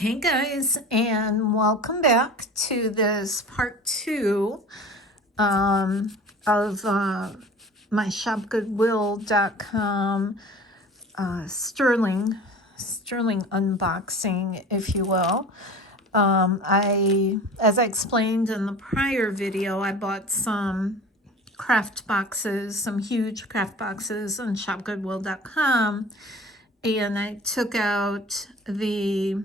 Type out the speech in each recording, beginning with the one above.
Hey guys, and welcome back to this part two of my shopgoodwill.com sterling unboxing, if you will. As I explained in the prior video, I bought some craft boxes, some huge craft boxes on shopgoodwill.com, and I took out the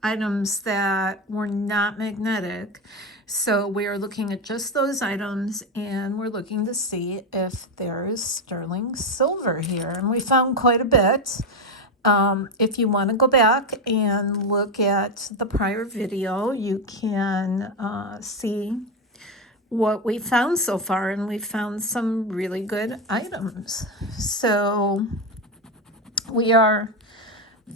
items that were not magnetic. So we are looking at just those items, and we're looking to see if there is sterling silver here. And we found quite a bit. If you want to go back and look at the prior video, you can see what we found so far, and we found some really good items. So we are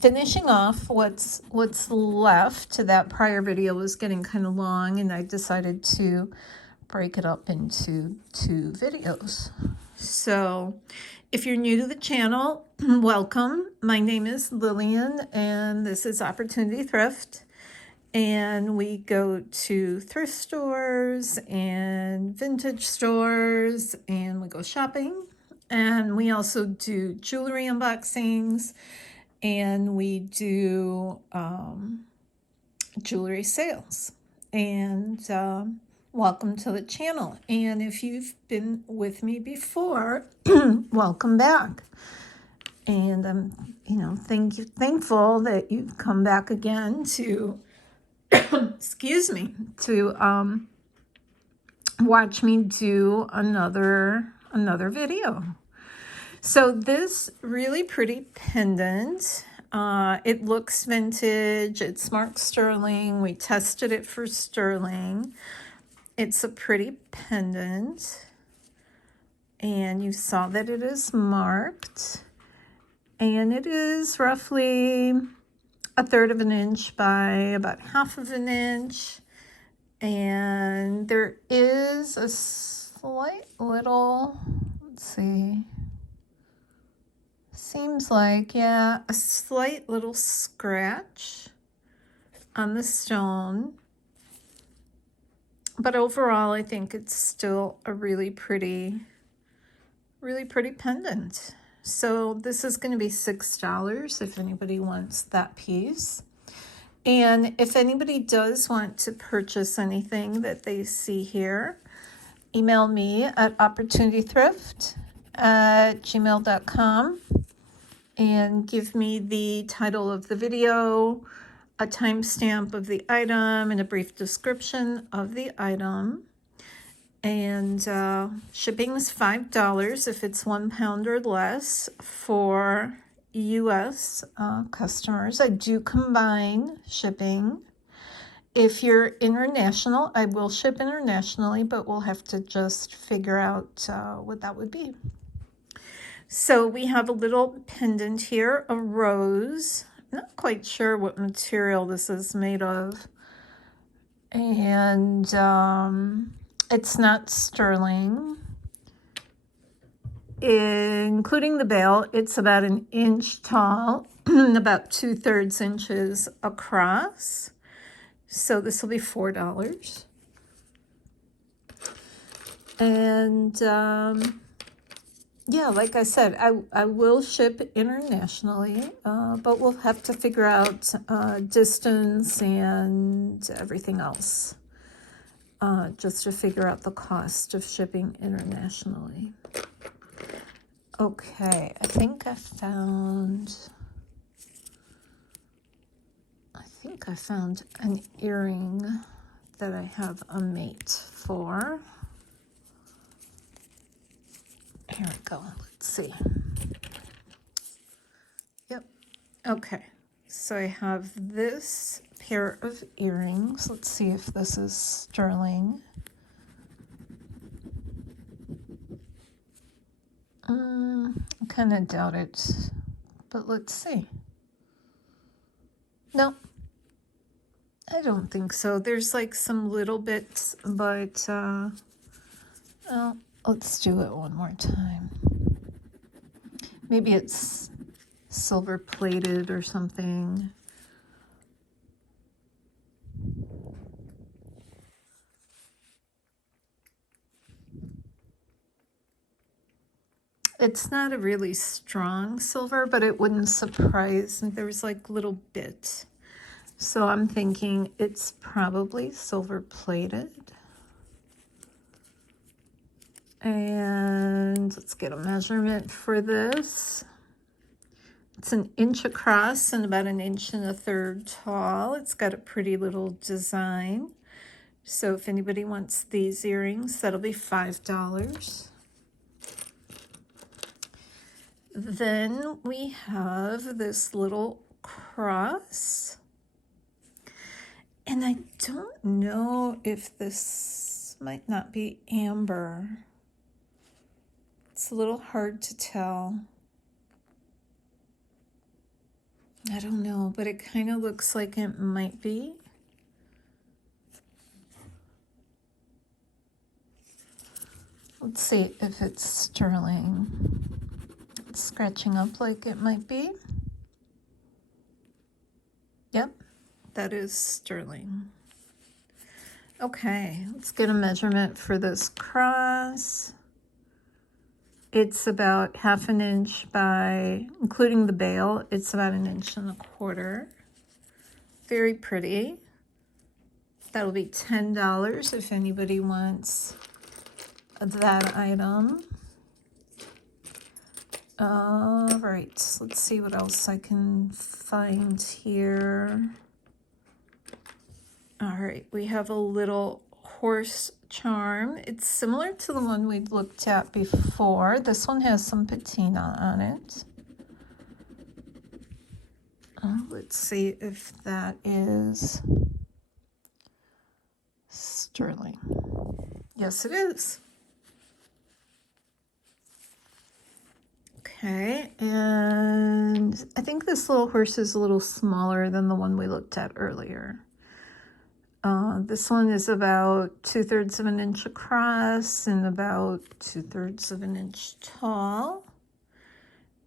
finishing off what's left. That prior video was getting kind of long, and I decided to break it up into two videos. So if you're new to the channel, welcome. My name is Lillian, and this is Opportunity Thrift. And we go to thrift stores and vintage stores, and we go shopping. And we also do jewelry unboxings, and we do jewelry sales. And welcome to the channel. And if you've been with me before, welcome back. And I'm, thankful that you've come back again to, excuse me, to watch me do another video. So this really pretty pendant, it looks vintage, it's marked sterling. We tested it for sterling. It's a pretty pendant, and you saw that it is marked, and it is roughly 1/3 of an inch by about 1/2 of an inch, and there is a slight little, let's see, seems like, yeah, a slight little scratch on the stone. But overall, I think it's still a really pretty pendant. So this is going to be $6 if anybody wants that piece. And if anybody does want to purchase anything that they see here, email me at opportunitythrift@gmail.com. and give me the title of the video, a timestamp of the item, and a brief description of the item. And shipping is $5 if it's 1 pound or less for US customers. I do combine shipping. If you're international, I will ship internationally, but we'll have to just figure out what that would be. So we have a little pendant here, a rose. I'm not quite sure what material this is made of. And it's not sterling. Including the bail, it's about 1 inch tall, about 2/3 inches across. So this will be $4. And yeah, like I said, I will ship internationally, but we'll have to figure out distance and everything else, just to figure out the cost of shipping internationally. Okay, I think I found an earring that I have a mate for. Here we go. Let's see. Yep. Okay. So I have this pair of earrings. Let's see if this is sterling. I kind of doubt it, but let's see. No, I don't think so. There's like some little bits, but well, let's do it one more time. Maybe it's silver plated or something. It's not a really strong silver, but it wouldn't surprise. And there's like little bits. So I'm thinking it's probably silver plated. And let's get a measurement for this. It's 1 inch across and about 1.33 inches tall. It's got a pretty little design. So if anybody wants these earrings, that'll be $5. Then we have this little cross. And I don't know if this might not be amber. It's a little hard to tell. I don't know, but it kind of looks like it might be. Let's see if it's sterling. It's scratching up like it might be. Yep, that is sterling. Okay, let's get a measurement for this cross. It's about 1/2 inch by, including the bail, it's about 1.25 inches. Very pretty. That'll be $10 if anybody wants that item. All right, let's see what else I can find here. All right, we have a little horse charm. It's similar to the one we looked at before. This one has some patina on it. Let's see if that is sterling. Yes, it is. Okay, and I think this little horse is a little smaller than the one we looked at earlier. This one is about 2/3 of an inch across and about 2/3 of an inch tall.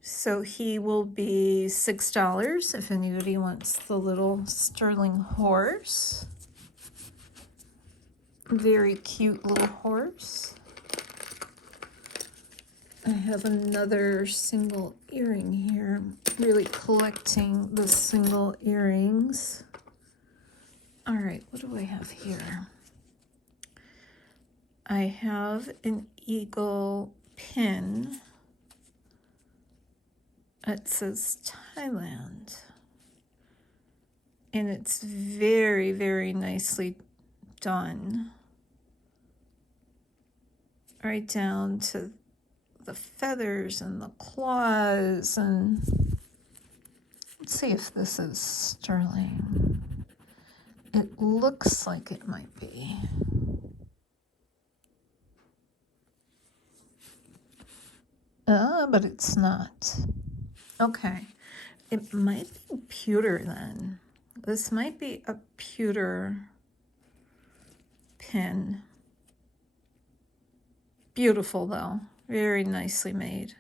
So he will be $6 if anybody wants the little sterling horse. Very cute little horse. I have another single earring here. I'm really collecting the single earrings. All right, what do I have here? I have an eagle pin. It says Thailand. And it's very, very nicely done. Right down to the feathers and the claws. And let's see if this is sterling. It looks like it might be. But it's not. Okay, it might be pewter then. This might be a pewter pin. Beautiful though, very nicely made.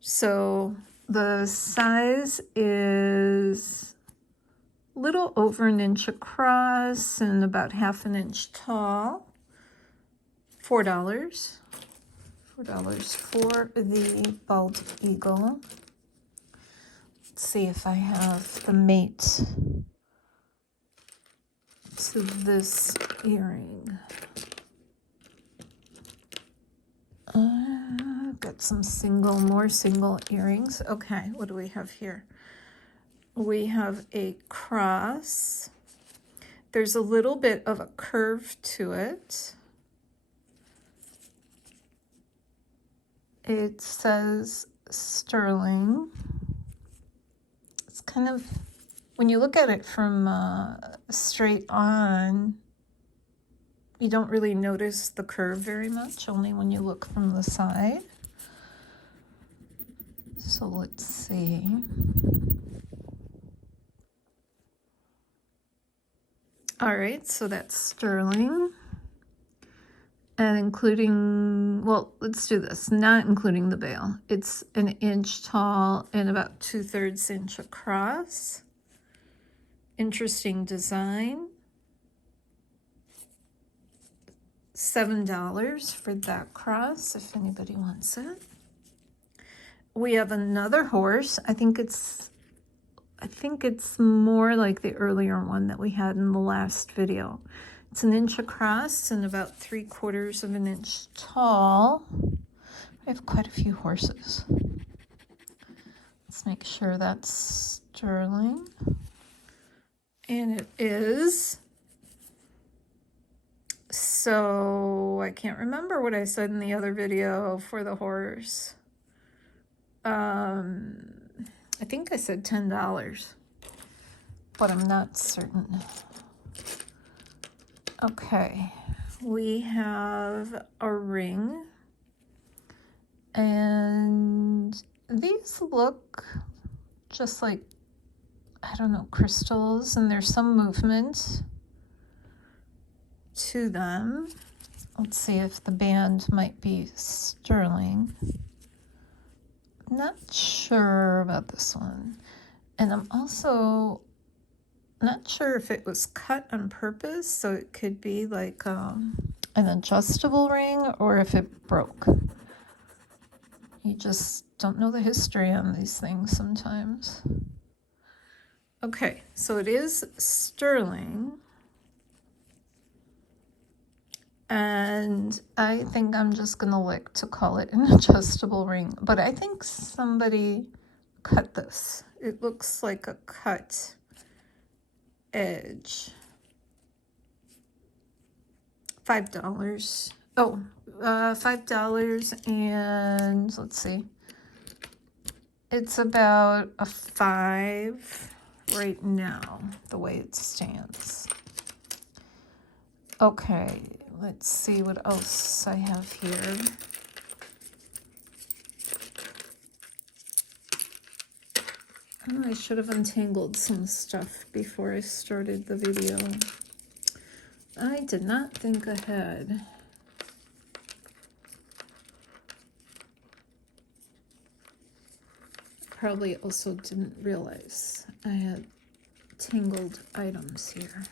So the size is a little over 1 inch across and about 1/2 inch tall. $4. $4 for the bald eagle. Let's see if I have the mate to this earring. Got some more single earrings. Okay, what do we have here? We have a cross. There's a little bit of a curve to it. It says sterling. It's kind of, when you look at it from straight on, you don't really notice the curve very much, only when you look from the side. So let's see. All right, so that's sterling. And including, well, let's do this, not including the bail. It's 1 inch tall and about 2/3 inch across. Interesting design. $7 for that cross, if anybody wants it. we have another horse. I think it's more like the earlier one that we had in the last video. It's 1 inch across and about 3/4 of an inch tall. I have quite a few horses. Let's make sure that's sterling. And it is. So I can't remember what I said in the other video for the horse. I think I said $10, but I'm not certain. Okay, we have a ring, and these look just like, I don't know, crystals, and there's some movement to them. Let's see if the band might be sterling. Not sure about this one. And I'm also not sure if it was cut on purpose, so it could be like an adjustable ring, or if it broke. You just don't know the history on these things sometimes. Okay, so it is sterling. And I think I'm just gonna like to call it an adjustable ring, but I think somebody cut this. It looks like a cut edge. $5. Oh, $5, and let's see. It's about a 5 right now, the way it stands. Okay, let's see what else I have here. Oh, I should have untangled some stuff before I started the video. I did not think ahead. Probably also didn't realize I had tangled items here.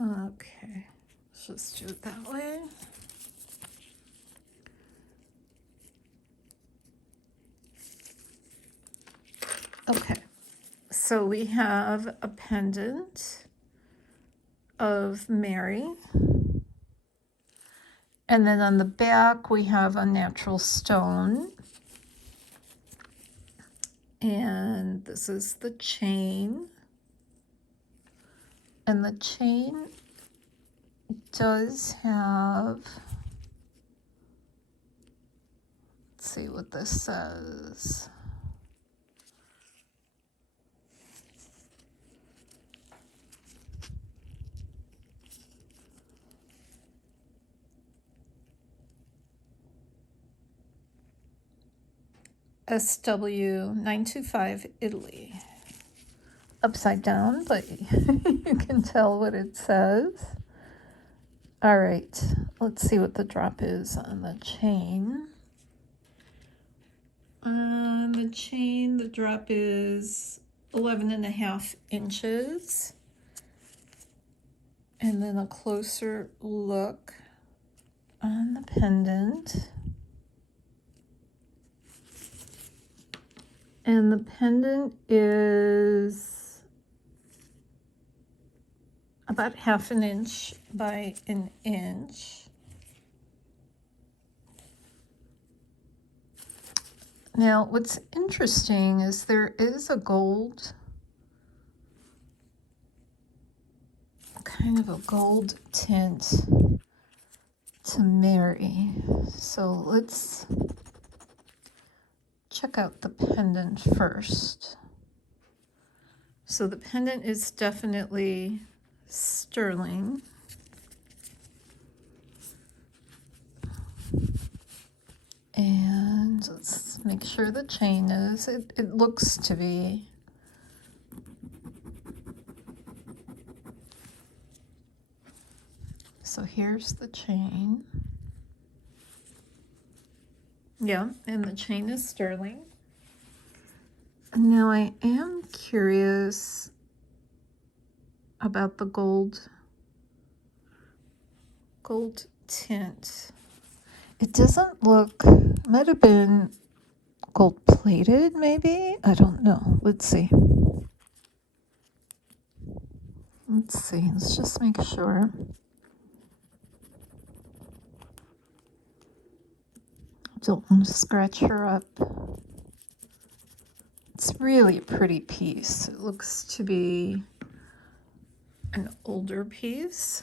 Okay, let's just do it that way. Okay, so we have a pendant of Mary. And then on the back, we have a natural stone. And this is the chain. And the chain does have, let's see what this says. SW925 Italy. Upside down, but you can tell what it says. All right, let's see what the drop is on the chain. On the chain, the drop is 11.5 inches. And then a closer look on the pendant. And the pendant is about 1/2 inch by 1 inch. Now, what's interesting is there is a gold, kind of a gold tint to Mary. So let's check out the pendant first. So the pendant is definitely sterling. And let's make sure the chain is, it looks to be. So here's the chain. Yeah, and the chain is sterling. Now I am curious about the gold tint. It doesn't look, might have been gold plated maybe, I don't know. Let's see, let's just make sure. Don't want to scratch her up. It's really a pretty piece. It looks to be an older piece.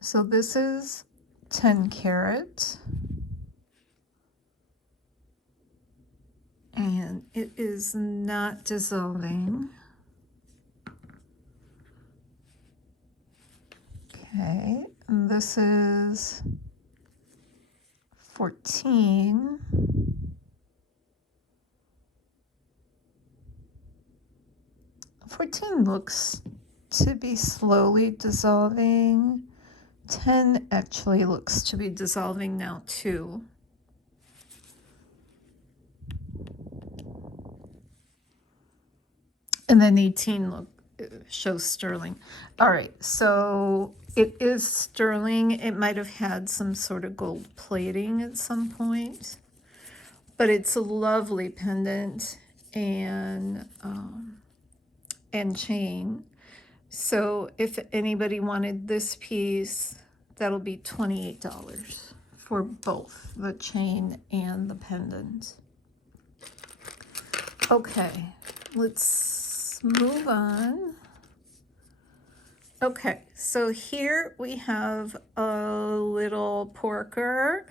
So this is 10 karat. And it is not dissolving. Okay, and this is 14. Looks to be slowly dissolving. 10 actually looks to be dissolving now too. And then 18 shows sterling. All right, so it is sterling. It might have had some sort of gold plating at some point, but it's a lovely pendant and chain. So if anybody wanted this piece, that'll be $28 for both the chain and the pendant. Okay, let's move on. Okay, so here we have a little porker.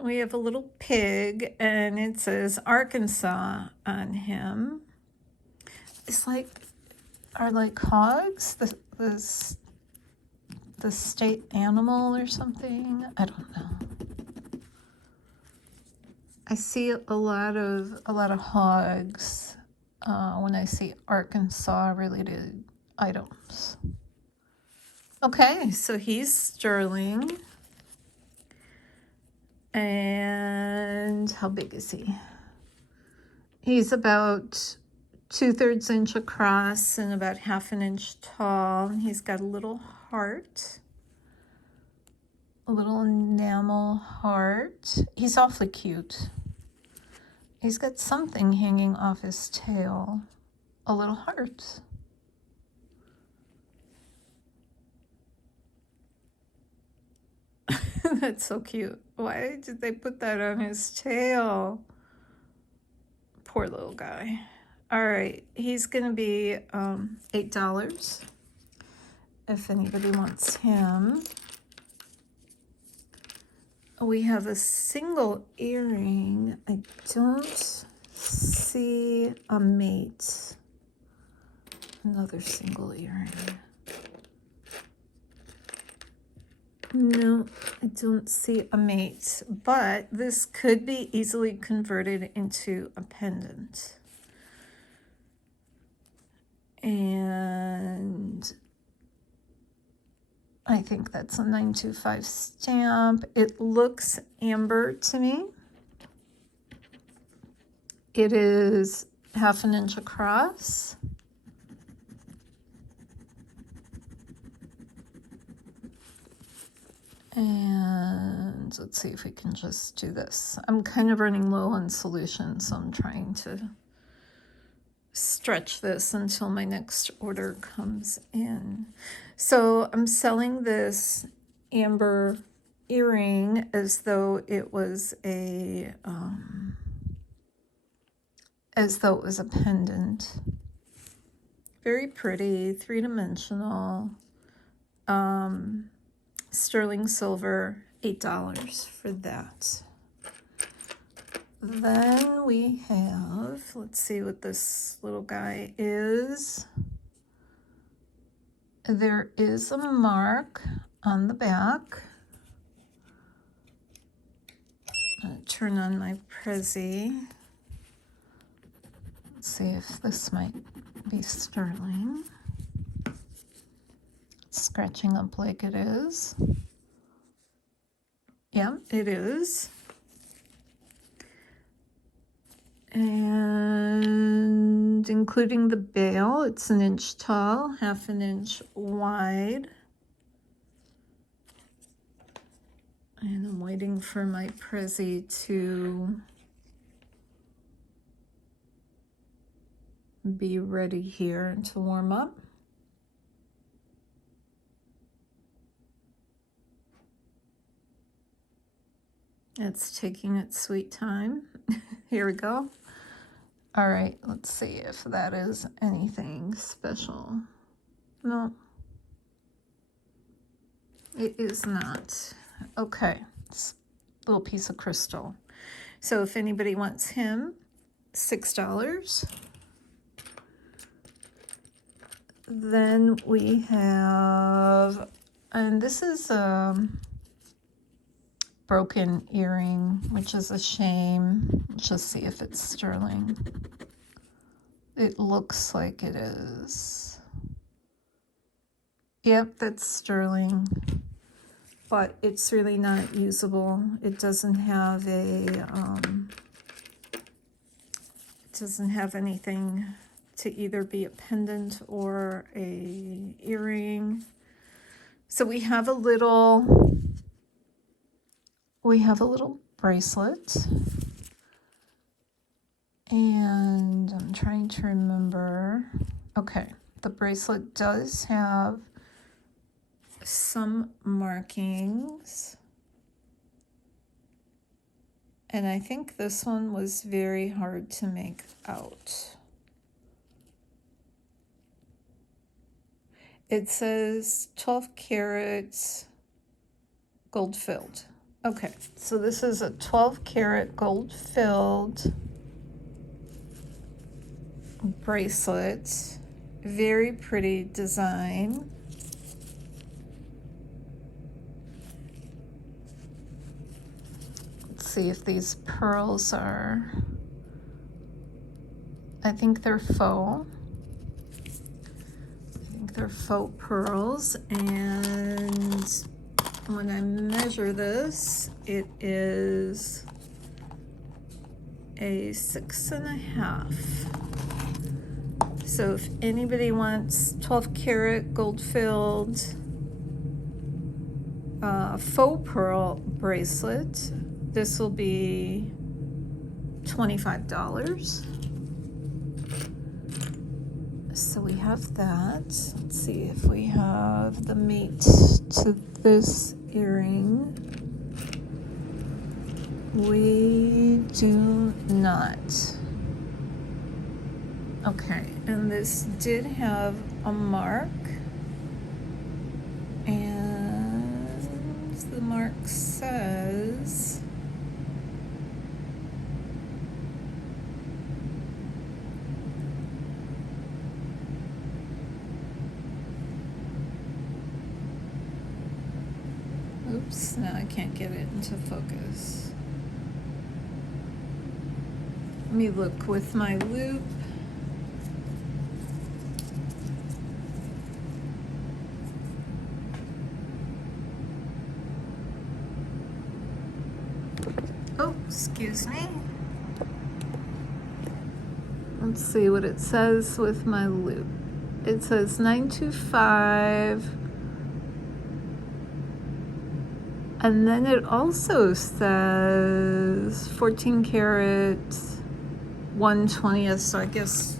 We have a little pig, and it says Arkansas on him. It's like, are like hogs the state animal or something? I don't know. I see a lot of hogs when I see Arkansas related items. Okay, so he's sterling. And how big is he? He's about 2/3 inch across and about 1/2 inch tall. He's got a little heart, a little enamel heart. He's awfully cute. He's got something hanging off his tail, a little heart. That's so cute. Why did they put that on his tail? Poor little guy. All right, he's gonna be $8 if anybody wants him. We have a single earring. I don't see a mate. Another single earring. No, I don't see a mate, but this could be easily converted into a pendant. And I think that's a 925 stamp. It looks amber to me. It is 1/2 inch across. And let's see if we can just do this. I'm kind of running low on solution, so I'm trying to stretch this until my next order comes in. So I'm selling this amber earring as though it was a pendant. Very pretty, 3-dimensional. Sterling silver, $8 for that. Then we have, let's see what this little guy is. There is a mark on the back. I'm going to turn on my Prezi. Let's see if this might be sterling. It's scratching up like it is. Yeah, it is. And including the bail, it's 1 inch tall, 1/2 inch wide. And I'm waiting for my Prezi to be ready here to warm up. It's taking its sweet time. Here we go. All right, let's see if that is anything special. No, it is not. Okay, it's a little piece of crystal. So if anybody wants him, $6. Then we have, and this is broken earring, which is a shame. Let's just see if it's sterling. It looks like it is. Yep, that's sterling, but it's really not usable. It doesn't have a, it doesn't have anything to either be a pendant or a earring. So we have a little bracelet, and I'm trying to remember. Okay, the bracelet does have some markings, and I think this one was very hard to make out. It says 12 carats gold filled. Okay, so this is a 12 karat gold filled bracelet. Very pretty design. Let's see if these pearls are, I think they're faux. They're faux pearls, and when I measure this, it is a 6.5. So if anybody wants 12 karat gold filled faux pearl bracelet, this will be $25. So we have that. Let's see if we have the mate to this earring. We do not. Okay, and this did have a mark, and the mark says oops, now I can't get it into focus. Let me look with my loupe. Oh, excuse me. Let's see what it says with my loupe. It says 925. And then it also says 14 karat 1/20th, so I guess,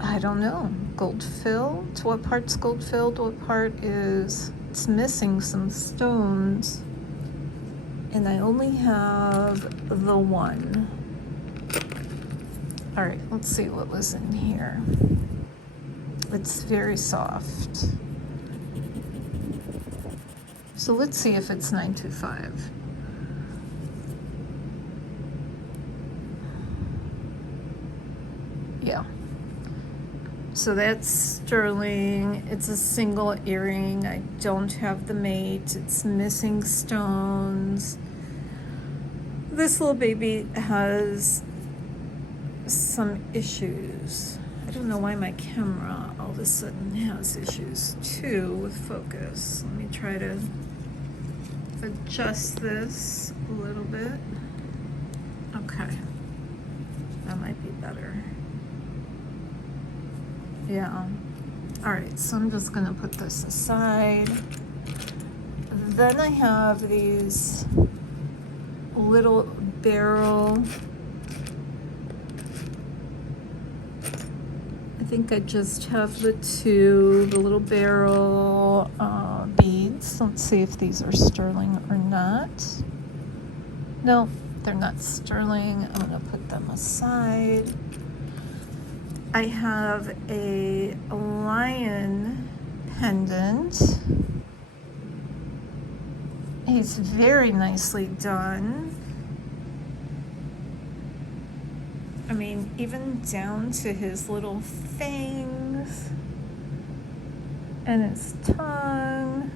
I don't know, gold filled? What part's gold filled? What part is, it's missing some stones. And I only have the one. All right, let's see what was in here. It's very soft. So let's see if it's 925. Yeah. So that's sterling. It's a single earring. I don't have the mate. It's missing stones. This little baby has some issues. I don't know why my camera all of a sudden has issues too with focus. Let me try to adjust this a little bit. Okay. That might be better. Yeah. All right, so I'm just gonna put this aside. Then I have these little barrel, I think I just have the little barrel beads. Let's see if these are sterling or not. No, they're not sterling. I'm gonna put them aside. I have a lion pendant. It's very nicely done. I mean, even down to his little fangs and his tongue.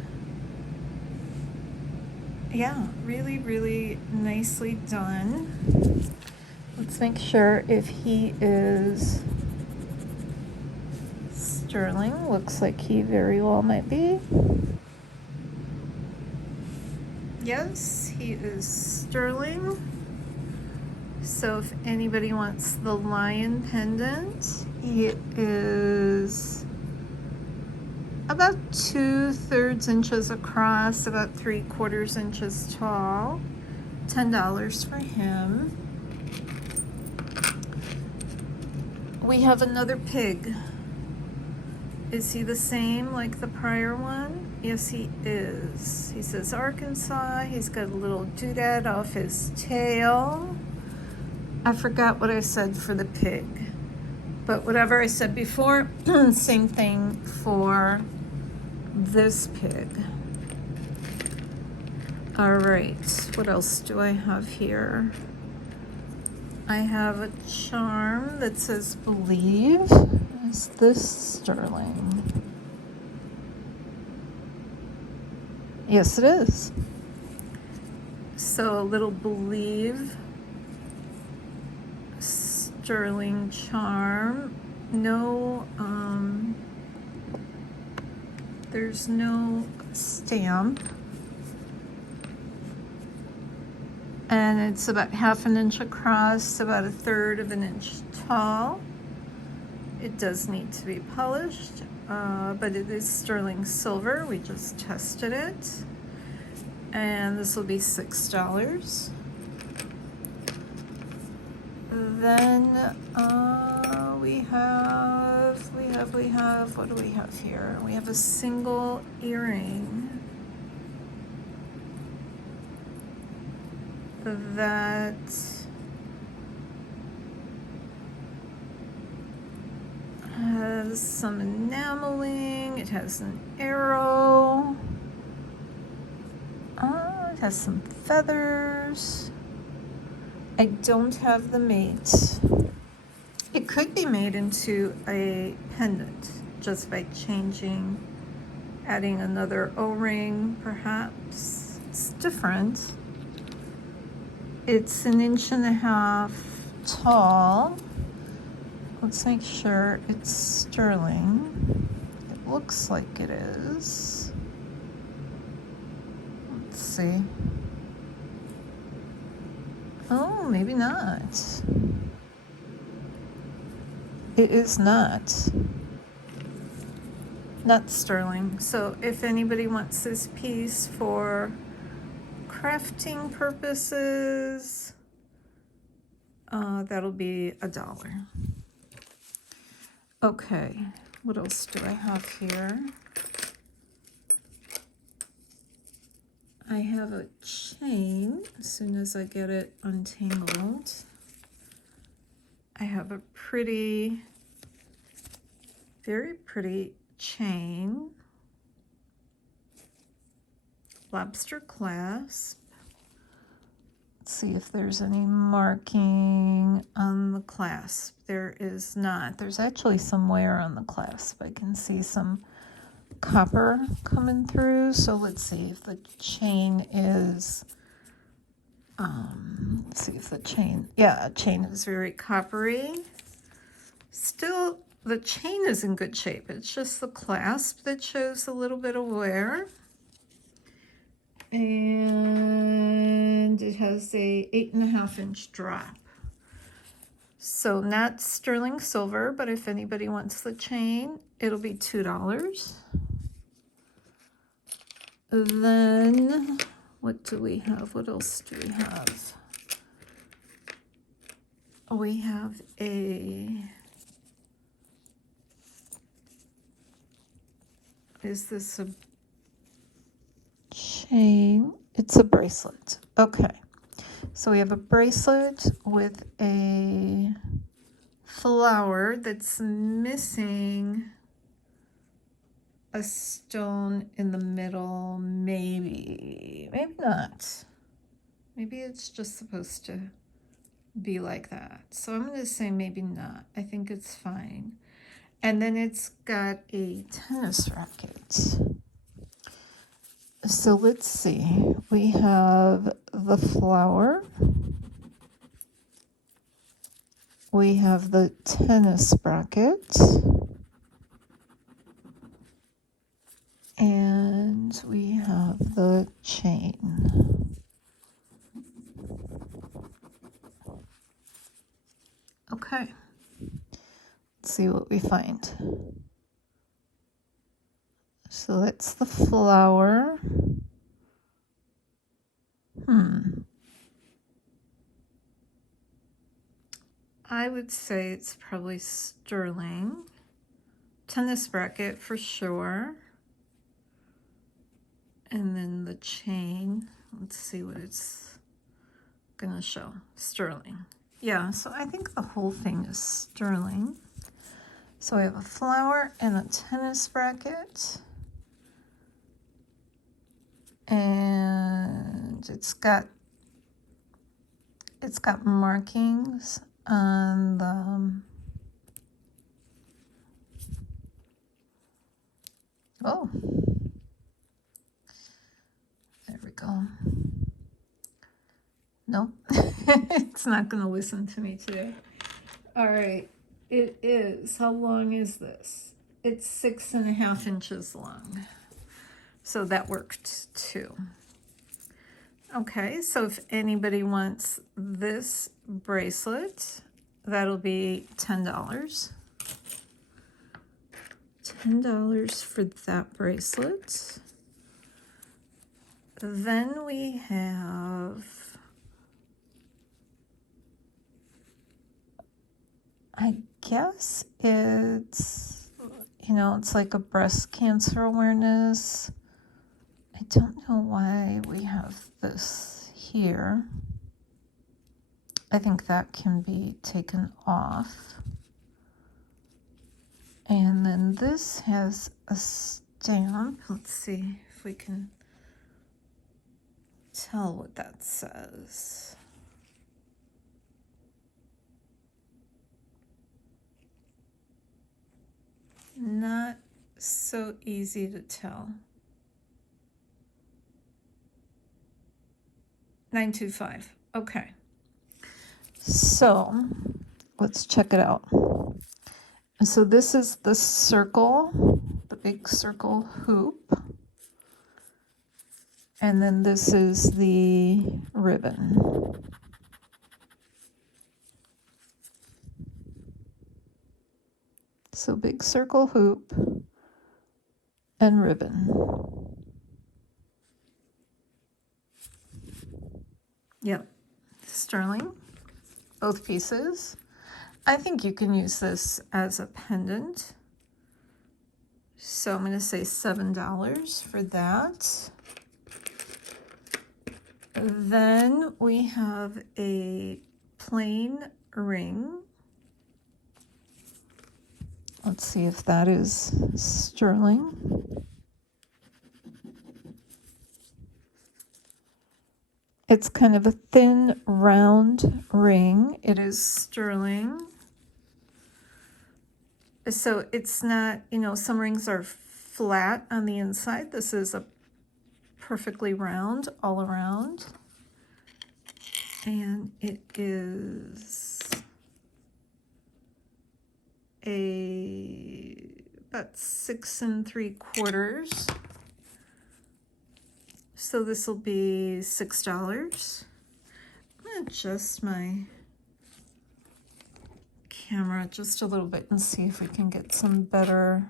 Yeah, really, really nicely done. Let's make sure if he is sterling. Looks like he very well might be. Yes, he is sterling. So if anybody wants the lion pendant, it is about 2/3 inches across, about 3/4 inches tall. $10 for him. We have another pig. Is he the same like the prior one? Yes, he is. He says Arkansas. He's got a little doodad off his tail. I forgot what I said for the pig, but whatever I said before, same thing for this pig. All right, what else do I have here? I have a charm that says believe. Is this sterling? Yes, it is. So a little believe sterling charm. No, there's no stamp. And it's about 1/2 inch across, about 1/3 inch tall. It does need to be polished, but it is sterling silver. We just tested it. And this will be $6. Then we have, what do we have here? We have a single earring that has some enameling. It has an arrow. It has some feathers. I don't have the mate. It could be made into a pendant just by changing, adding another O-ring perhaps. It's different. It's 1.5 inches tall. Let's make sure it's sterling. It looks like it is. Let's see. Oh, maybe not. It is not sterling. So if anybody wants this piece for crafting purposes, that'll be $1. Okay, what else do I have here? I have a chain. As soon as I get it untangled, I have a pretty, very pretty chain. Lobster clasp. Let's see if there's any marking on the clasp. There is not. There's actually some wear on the clasp. I can see some copper coming through. So let's see if the chain is, let's see if the chain, yeah, chain is very coppery. Still, the chain is in good shape. It's just the clasp that shows a little bit of wear. And it has a 8.5 inch drop. So not sterling silver, but if anybody wants the chain, it'll be $2. Then what do we have? What else do we have? We have is this a chain? It's a bracelet. Okay. So we have a bracelet with a flower that's missing a stone in the middle. Maybe not. Maybe it's just supposed to be like that. So I'm going to say maybe not. I think it's fine. And then it's got a tennis racket. So let's see. We have the flower. We have the tennis bracket. And we have the chain. Okay. Let's see what we find. So that's the flower. I would say it's probably sterling. Tennis bracket for sure. And then the chain. Let's see what it's gonna show. Sterling. Yeah, so I think the whole thing is sterling. So we have a flower and a tennis bracket. And it's got markings on the oh, there we go. No, it's not going to listen to me today. All right, it is. How long is this? It's 6.5 inches long. So that worked too. Okay, so if anybody wants this bracelet, that'll be $10. $10 for that bracelet. Then we have, I guess it's, it's like a breast cancer awareness. I don't know why we have this here. I think that can be taken off. And then this has a stamp. Let's see if we can tell what that says. Not so easy to tell. 925. Okay. So let's check it out. So this is the circle, the big circle hoop. And then this is the ribbon. So big circle hoop and ribbon. Yep, sterling, both pieces. I think you can use this as a pendant. So I'm going to say $7 for that. Then we have a plain ring. Let's see if that is sterling. It's kind of a thin, round ring. It is sterling. So it's not, some rings are flat on the inside. This is a perfectly round all around. And it is about 6 3/4. So this will be $6. I'm gonna adjust my camera just a little bit and see if we can get some better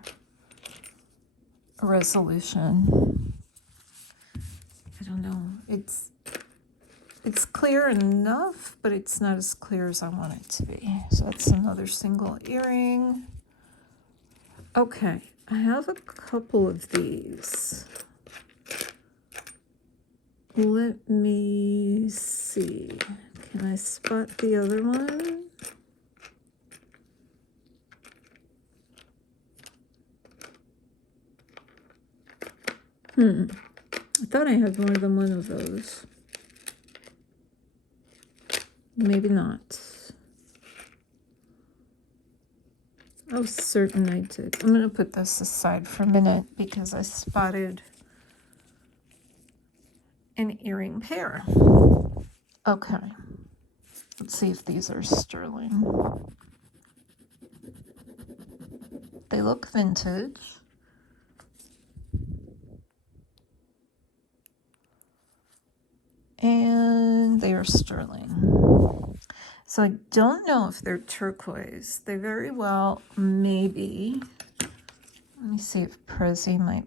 resolution. I don't know. It's clear enough, but it's not as clear as I want it to be. So that's another single earring. Okay, I have a couple of these. Let me see. Can I spot the other one? I thought I had more than one of those. Maybe not. I was certain I did. I'm going to put this aside for a minute because I spotted an earring pair. Okay. Let's see if these are sterling. They look vintage. And they are sterling. So I don't know if they're turquoise. They very well may be. Let me see if Prezi might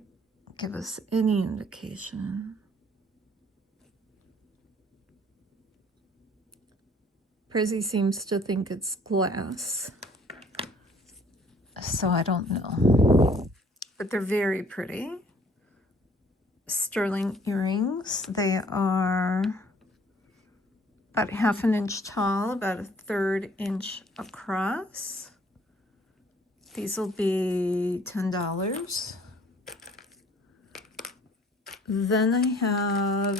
give us any indication. Prezi seems to think it's glass. So I don't know. But they're very pretty. Sterling earrings. They are about 1/2 inch tall, about 1/3 inch across. These will be $10. Then I have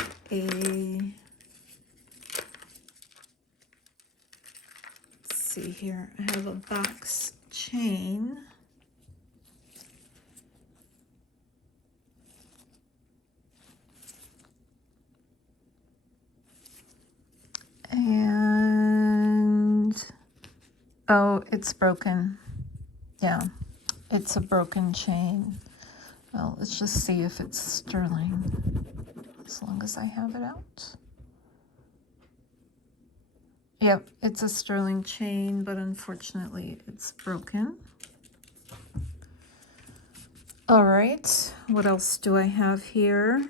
let's see here, I have a box chain. And, oh, it's broken. Yeah, it's a broken chain. Well, let's just see if it's sterling, as long as I have it out. Yep, it's a sterling chain, but unfortunately it's broken. All right, what else do I have here?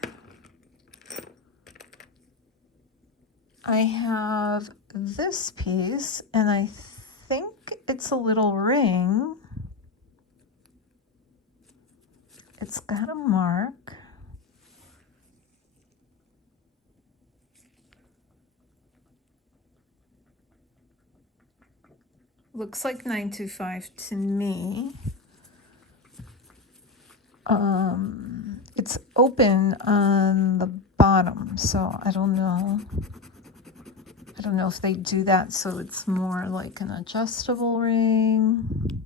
I have this piece, and I think it's a little ring. It's got a mark. Looks like 925 to me. It's open on the bottom, so I don't know. I don't know if they do that so it's more like an adjustable ring.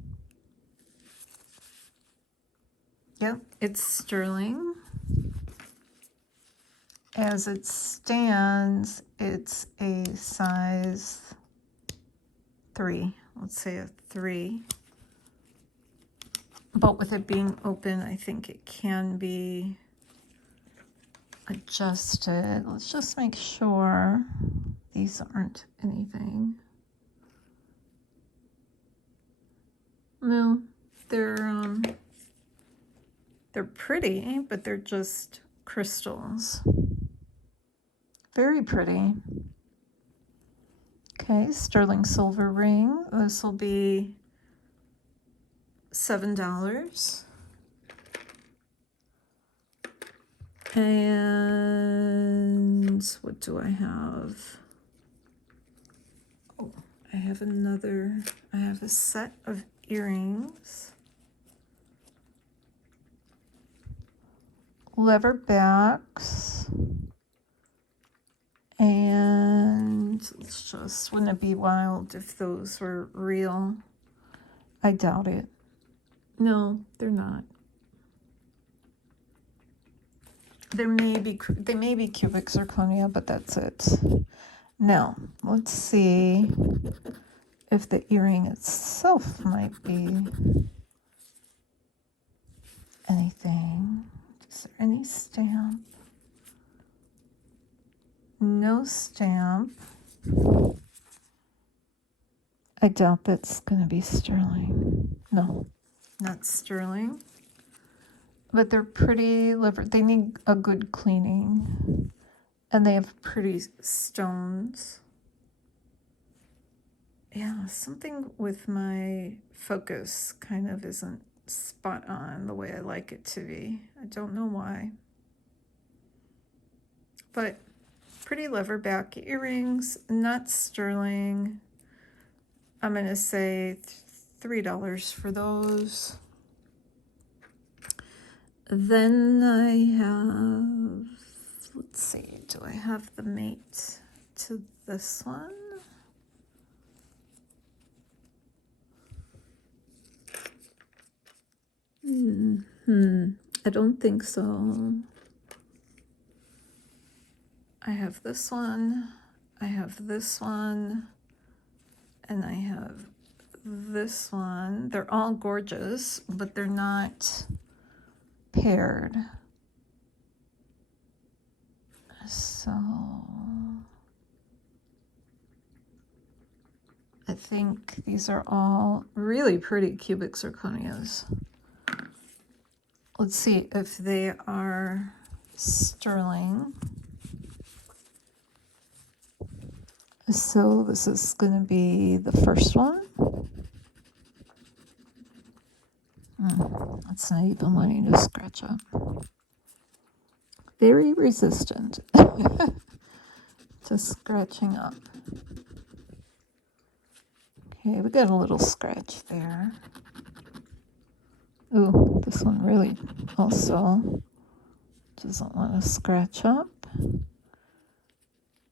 Yep, it's sterling. As it stands, it's a size 3. Let's say a 3. But with it being open, I think it can be adjusted. Let's just make sure these aren't anything. No, they're pretty, but they're just crystals. Very pretty. Okay, sterling silver ring. This will be $7. And what do I have? Oh, I have a set of earrings. Leather backs. And it's just, wouldn't it be wild if those were real? I doubt it. No, they're not. They may be cubic zirconia, but that's it. Now, let's see if the earring itself might be anything. Is there any stamp? No stamp. I doubt that's going to be sterling. No, not sterling. But they're pretty liver. They need a good cleaning. And they have pretty stones. Yeah, something with my focus kind of isn't spot on the way I like it to be. I don't know why. But pretty leatherback earrings, not sterling. I'm going to say $3 for those. Then I have, let's see, do I have the mate to this one? I don't think so. I have this one, I have this one, and I have this one. They're all gorgeous, but they're not paired. So I think these are all really pretty cubic zirconias. Let's see if they are sterling. So this is going to be the first one. That's not even wanting to scratch up. Very resistant to scratching up. Okay, we got a little scratch there. Ooh, this one really also doesn't want to scratch up.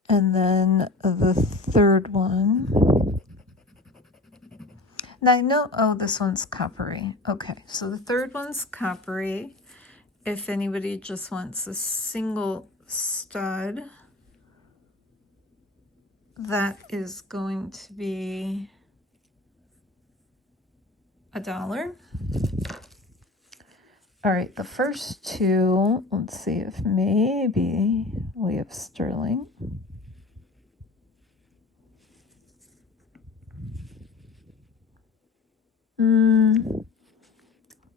And then the third one. Now I know, oh, this one's coppery. Okay, so the third one's coppery. If anybody just wants a single stud, that is going to be $1. All right, the first two, let's see if maybe we have sterling.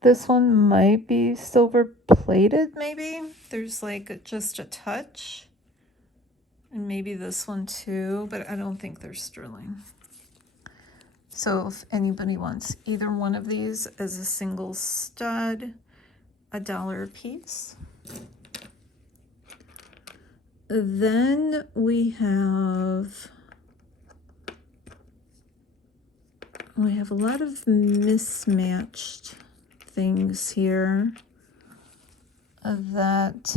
This one might be silver plated, maybe. There's like just a touch. And maybe this one too, but I don't think they're sterling. So if anybody wants either one of these as a single stud, $1 a piece. Then we have a lot of mismatched things here that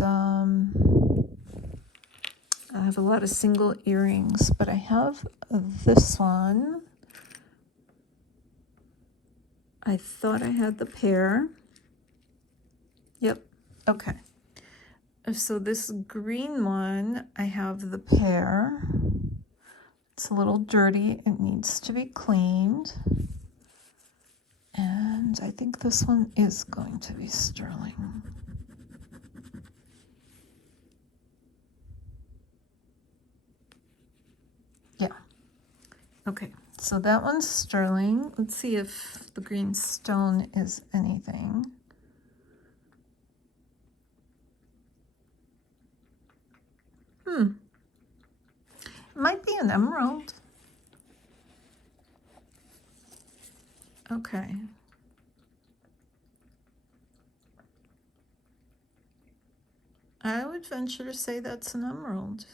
I have a lot of single earrings, but I have this one. I thought I had the pair. Yep, okay. So this green one, I have the pair. It's a little dirty, it needs to be cleaned. And I think this one is going to be sterling. Yeah. Okay, so that one's sterling. Let's see if the green stone is anything. It might be an emerald. Okay. I would venture to say that's an emerald.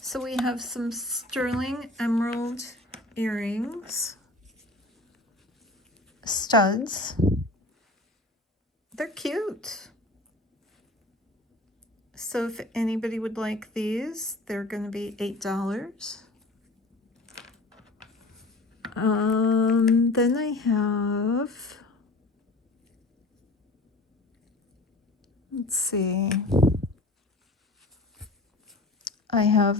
So we have some sterling emerald earrings, studs. They're cute. So if anybody would like these, they're going to be $8. Then I have, let's see, I have,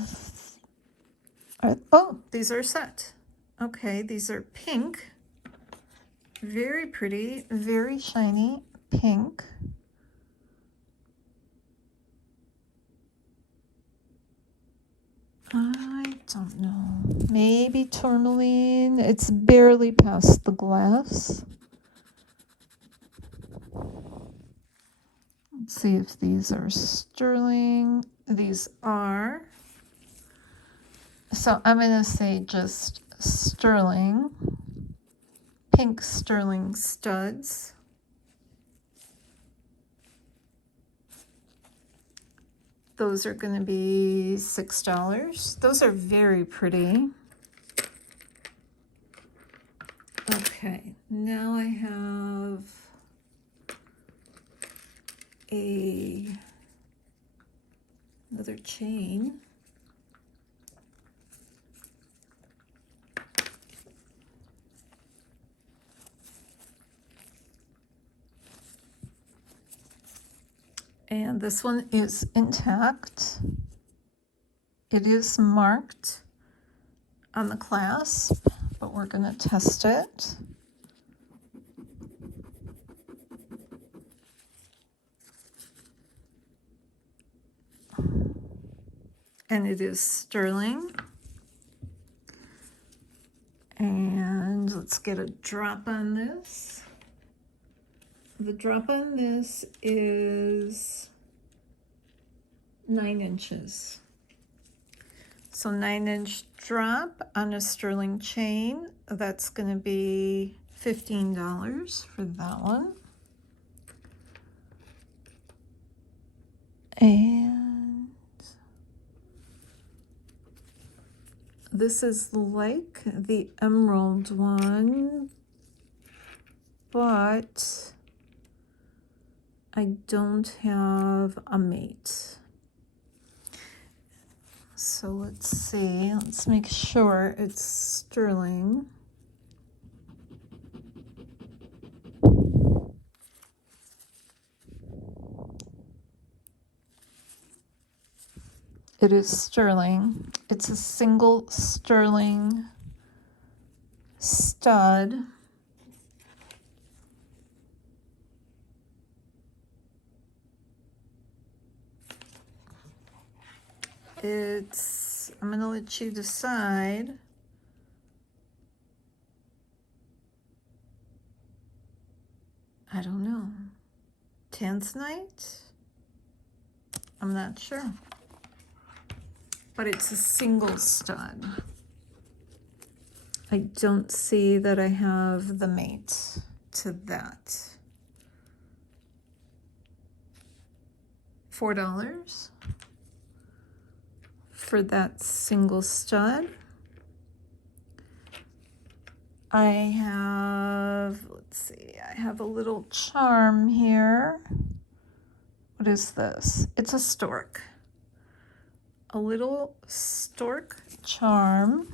oh, these are set. Okay, these are pink, very pretty, very shiny pink. I don't know. maybe tourmaline. It's barely past the glass. Let's see if these are sterling. These are. So I'm going to say just sterling, pink sterling studs. Those are going to be $6. Those are very pretty. Okay, now I have another chain. And this one is intact. It is marked on the clasp, but we're going to test it. And it is sterling. And let's get a drop on this. The drop on this is 9 inches. So 9-inch drop on a sterling chain. That's going to be $15 for that one. And this is like the emerald one, but I don't have a mate. So let's see, let's make sure it's sterling. It is sterling. It's a single sterling stud. I'm going to let you decide. I don't know. Tanzanite? I'm not sure. But it's a single stud. I don't see that I have the mate to that. $4 for that single stud. I have, let's see, I have a little charm here. What is this? It's a stork. A little stork charm.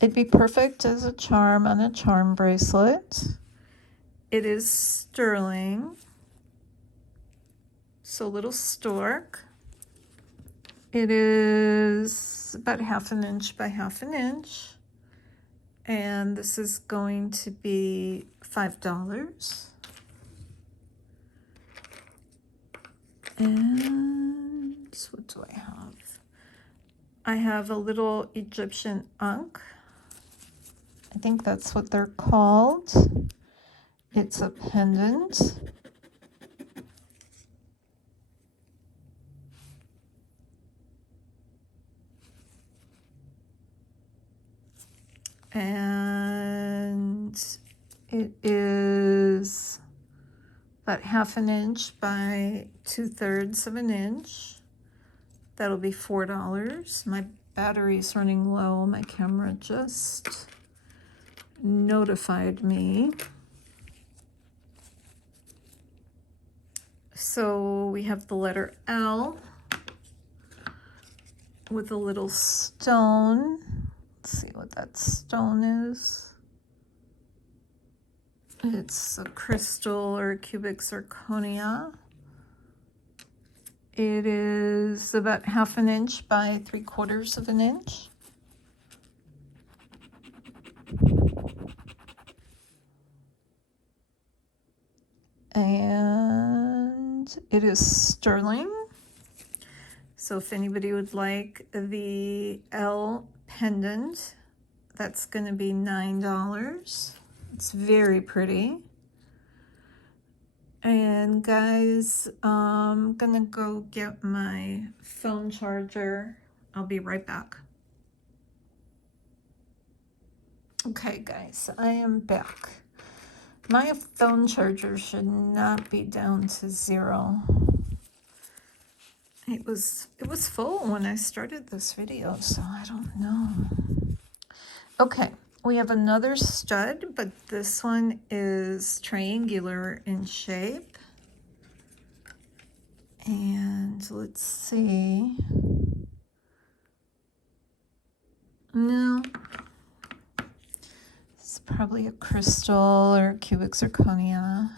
It'd be perfect as a charm on a charm bracelet. It is sterling. So little stork. It is about 1/2 inch by 1/2 inch. And this is going to be $5. And what do I have? I have a little Egyptian ankh. I think that's what they're called. It's a pendant. And it is about 1/2 inch by 2/3 of an inch. That'll be $4. My battery's running low. My camera just notified me. So we have the letter L with a little stone. Let's see what that stone is. It's a crystal or a cubic zirconia. It is about 1/2 inch by 3/4 of an inch. And it is sterling. So if anybody would like the L pendant, that's going to be $9. It's very pretty. And guys, I'm going to go get my phone charger. I'll be right back. Okay guys, I am back. My phone charger should not be down to 0. It was full when I started this video, so I don't know. Okay, we have another stud, but this one is triangular in shape. And let's see. No. It's probably a crystal or cubic zirconia.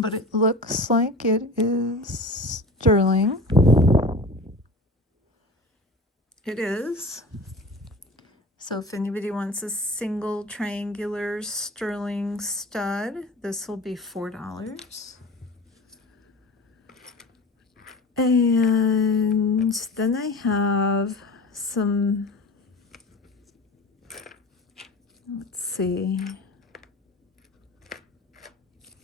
But it looks like it is sterling. It is. So if anybody wants a single triangular sterling stud, this will be $4. And then I have some, let's see.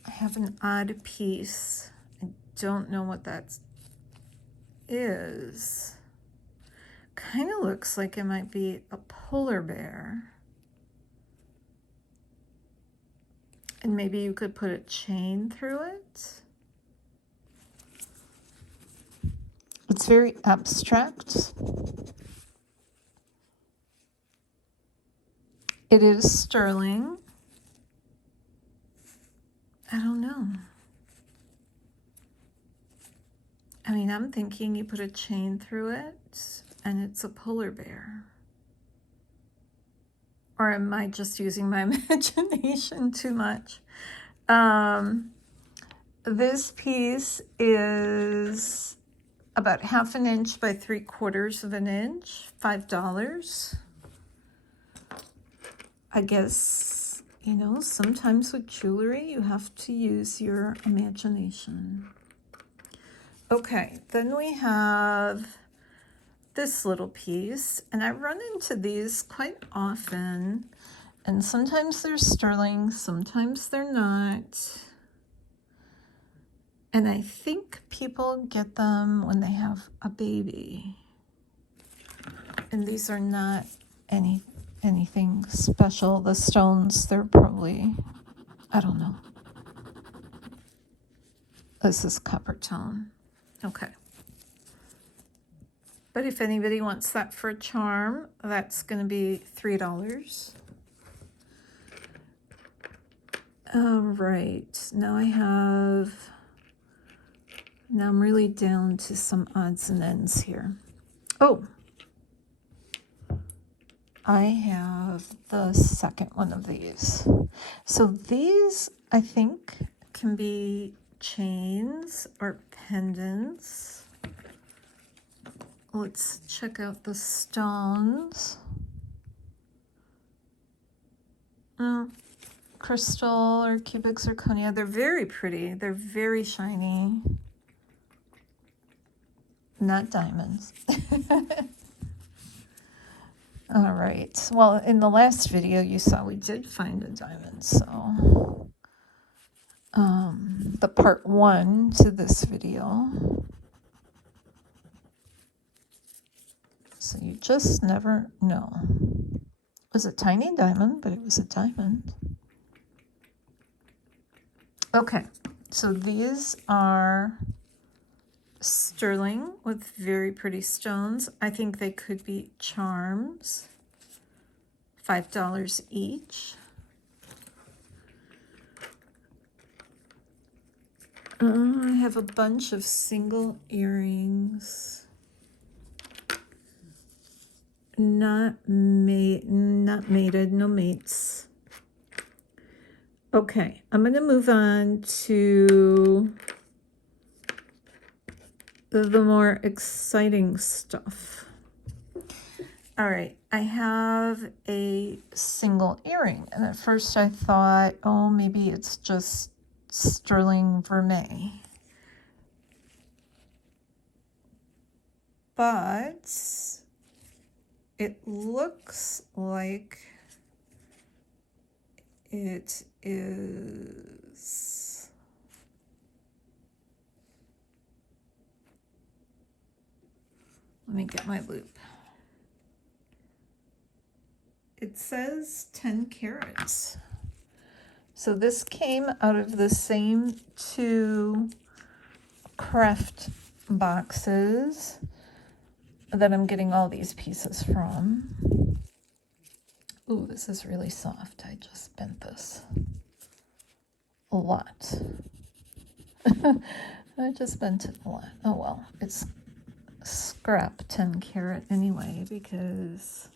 I have an odd piece. I don't know what that is. Kind of looks like it might be a polar bear. And maybe you could put a chain through it. It's very abstract. It is sterling. I don't know. I mean, I'm thinking you put a chain through it and it's a polar bear. Or am I just using my imagination too much? This piece is about 1/2 inch by 3/4 inch, $5. I guess, you know, sometimes with jewelry, you have to use your imagination. Okay, then we have this little piece, and I run into these quite often, and sometimes they're sterling, sometimes they're not. And I think people get them when they have a baby. And these are not anything special. The stones, they're probably, I don't know. This is copper tone. Okay. But if anybody wants that for a charm, that's going to be $3. All right. Now I'm really down to some odds and ends here. Oh, I have the second one of these. So these, I think, can be chains or pendants. Let's check out the stones. Crystal or cubic zirconia. They're very pretty. They're very shiny. Not diamonds. All right. Well, in the last video you saw we did find a diamond, so the part 1 to this video. So you just never know. It was a tiny diamond, but it was a diamond. Okay, so these are sterling with very pretty stones. I think they could be charms. $5 each. I have a bunch of single earrings. Not mated, no mates. Okay, I'm going to move on to the more exciting stuff. All right, I have a single earring, and at first I thought, oh, maybe it's just sterling vermeil. but it looks like it is. Let me get my loop. It says 10 carats. So this came out of the same two craft boxes that I'm getting all these pieces from. Ooh, this is really soft. I just bent this a lot. I just bent it a lot. Oh well, it's scrap 10 carat anyway because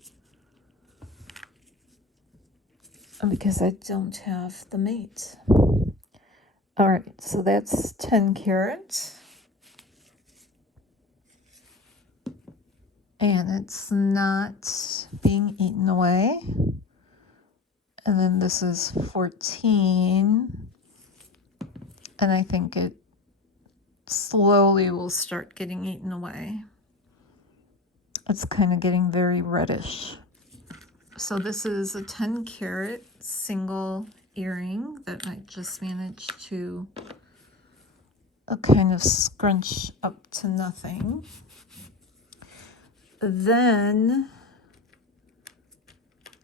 I don't have the mate. All right, so that's 10 carat. And it's not being eaten away. And then this is 14. And I think it slowly will start getting eaten away. It's kind of getting very reddish. So this is a 10 carat single earring that I just managed to kind of scrunch up to nothing. Then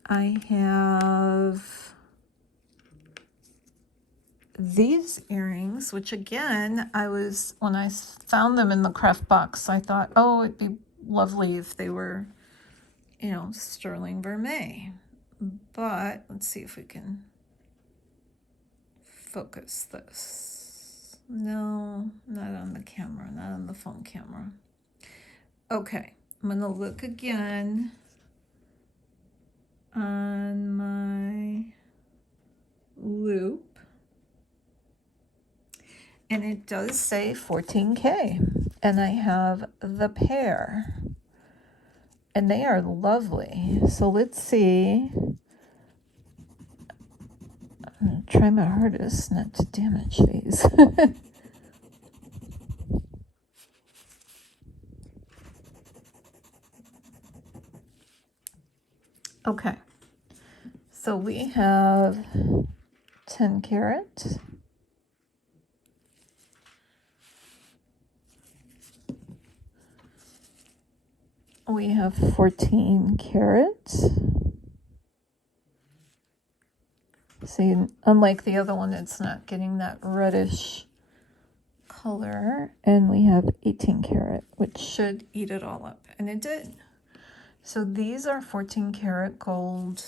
I have these earrings, which again, when I found them in the craft box, I thought, oh, it'd be lovely if they were, sterling vermeil. But let's see if we can focus this. No, not on the camera, not on the phone camera. Okay, I'm gonna look again on my loop. And it does say 14K. And I have the pair. And they are lovely. So let's see. I'm going to try my hardest not to damage these. Okay. So we have 10 carat. We have 14 carat. See, unlike the other one, it's not getting that reddish color. And we have 18 carat, which should eat it all up. And it did. So these are 14 karat gold,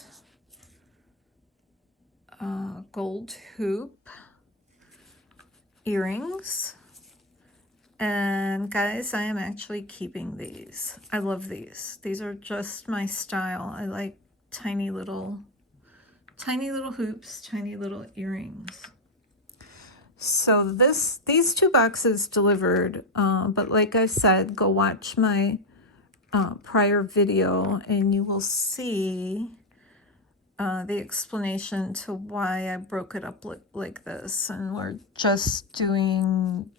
gold hoop earrings. And guys, I am actually keeping these. I love these. These are just my style. I like tiny little hoops, tiny little earrings. So these two boxes delivered, but like I said, go watch my prior video and you will see the explanation to why I broke it up like this. And we're just doing,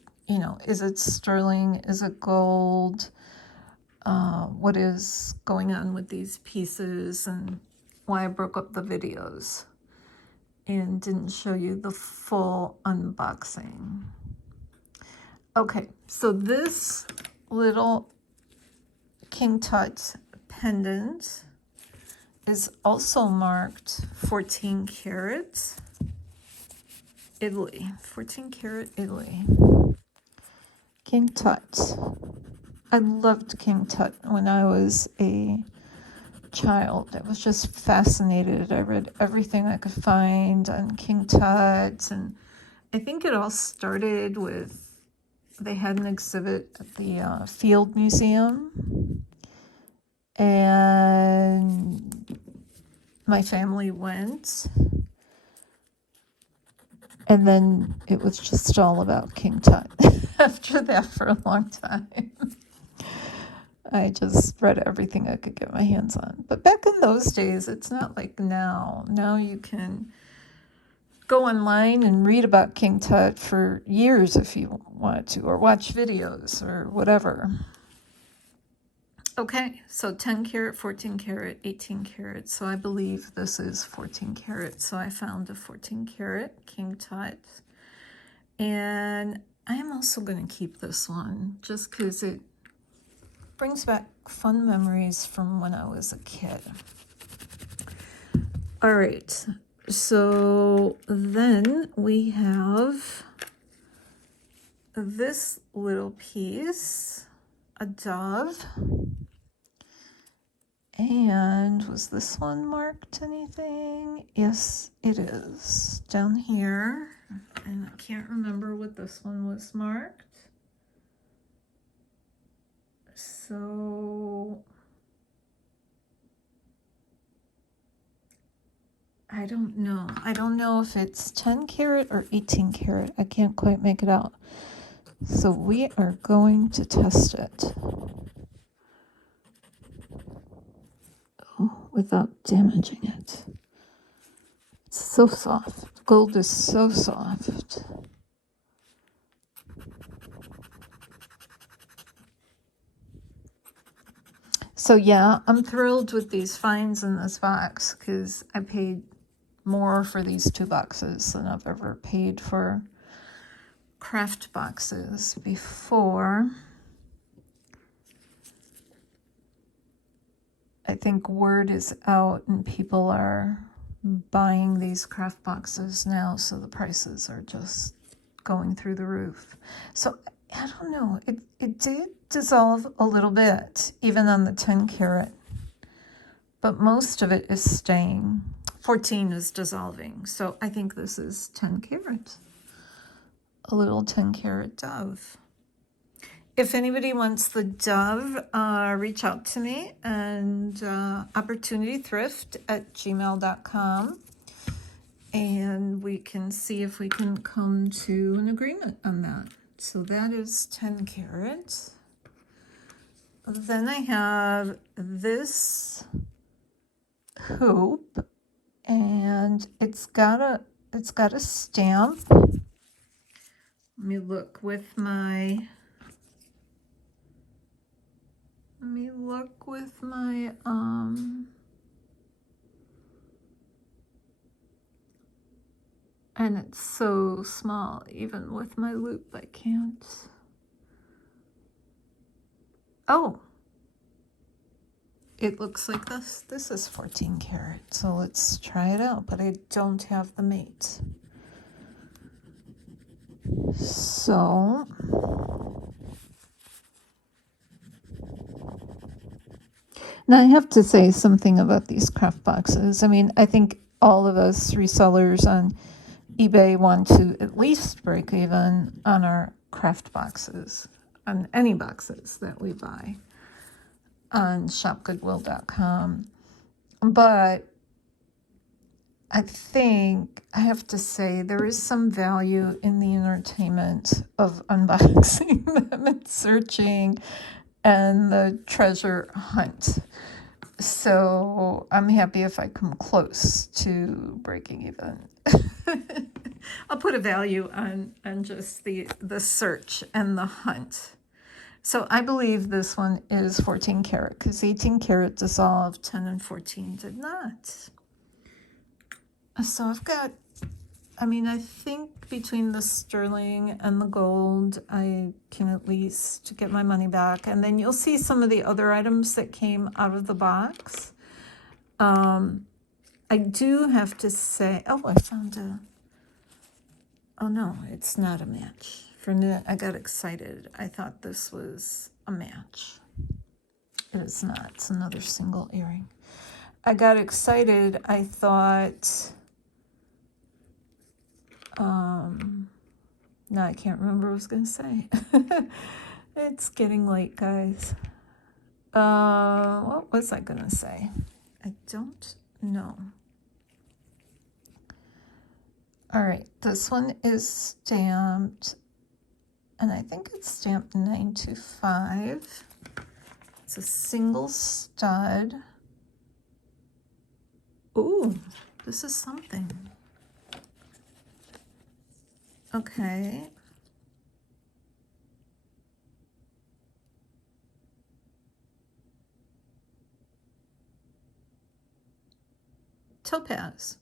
is it sterling? Is it gold? What is going on with these pieces and why I broke up the videos and didn't show you the full unboxing. Okay, so this little King Tut pendant is also marked 14 karat Italy. 14 karat Italy. King Tut. I loved King Tut when I was a child. I was just fascinated. I read everything I could find on King Tut, and I think it all started with they had an exhibit at the Field Museum, and my family went, and then it was just all about King Tut after that for a long time. I just read everything I could get my hands on. But back in those days, it's not like now. Now you can go online and read about King Tut for years if you want to, or watch videos or whatever. Okay, so 10 karat, 14 karat, 18 karat. So I believe this is 14 karat. So I found a 14 karat King Tut. And I am also going to keep this one just because it brings back fun memories from when I was a kid. All right, so then we have this little piece, a dove. And was this one marked anything? Yes, it is down here. And I can't remember what this one was marked. So I don't know. I don't know if it's 10 karat or 18 karat. I can't quite make it out. So we are going to test it. Oh, without damaging it. It's so soft. Gold is so soft. So yeah, I'm thrilled with these finds in this box because I paid more for these 2 boxes than I've ever paid for craft boxes before. I think word is out and people are buying these craft boxes now, so the prices are just going through the roof. So I don't know, it did dissolve a little bit, even on the 10 karat, but most of it is staying. 14 is dissolving, so I think this is 10 karat. A little 10 karat dove. If anybody wants the dove, reach out to me, and opportunitythrift@gmail.com, and we can see if we can come to an agreement on that. So that is 10 karat. Then I have this hoop, and it's got a stamp. Let me look with my and it's so small, even with my loop I can't. Oh, it looks like this. This is 14 karat, so let's try it out, but I don't have the mate. So now I have to say something about these craft boxes. I mean, I think all of us resellers on eBay want to at least break even on our craft boxes, on any boxes that we buy on shopgoodwill.com. But I think I have to say there is some value in the entertainment of unboxing them and searching and the treasure hunt. So I'm happy if I come close to breaking even. I'll put a value on just the search and the hunt. So I believe this one is 14 karat because 18 karat dissolved, 10 and 14 did not. So I've got, I mean, I think between the sterling and the gold, I can at least get my money back. And then you'll see some of the other items that came out of the box. I do have to say, oh, I found a, oh no, it's not a match. For a minute, I got excited. I thought this was a match. It is not. It's another single earring. I got excited. I thought, no, I can't remember what I was going to say. It's getting late, guys. What was I going to say? I don't know. All right, this one is stamped, and I think it's stamped 925. It's a single stud. Ooh, this is something. Okay. topaz.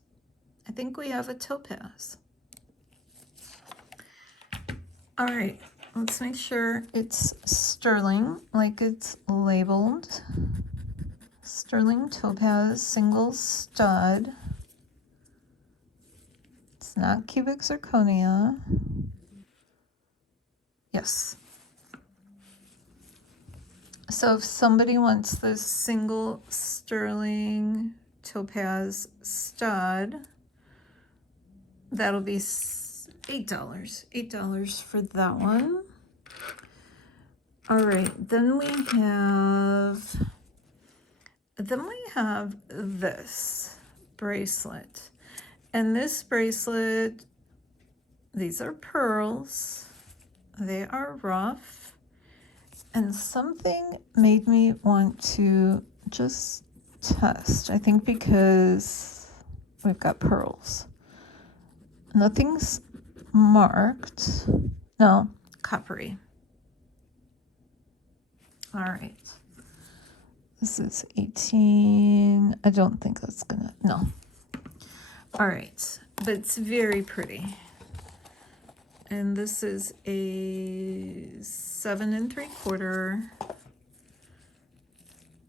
I think we have a topaz. All right, let's make sure it's sterling, like it's labeled. Sterling topaz, single stud. It's not cubic zirconia. Yes. So if somebody wants this single sterling topaz stud, that'll be $8. $8 for that one. All right, then we have this bracelet. And this bracelet, these are pearls. They are rough. And something made me want to just test. I think because we've got pearls. Nothing's marked. No, coppery. All right. This is 18. I don't think that's gonna, no. All right, but it's very pretty. And this is a 7 3/4.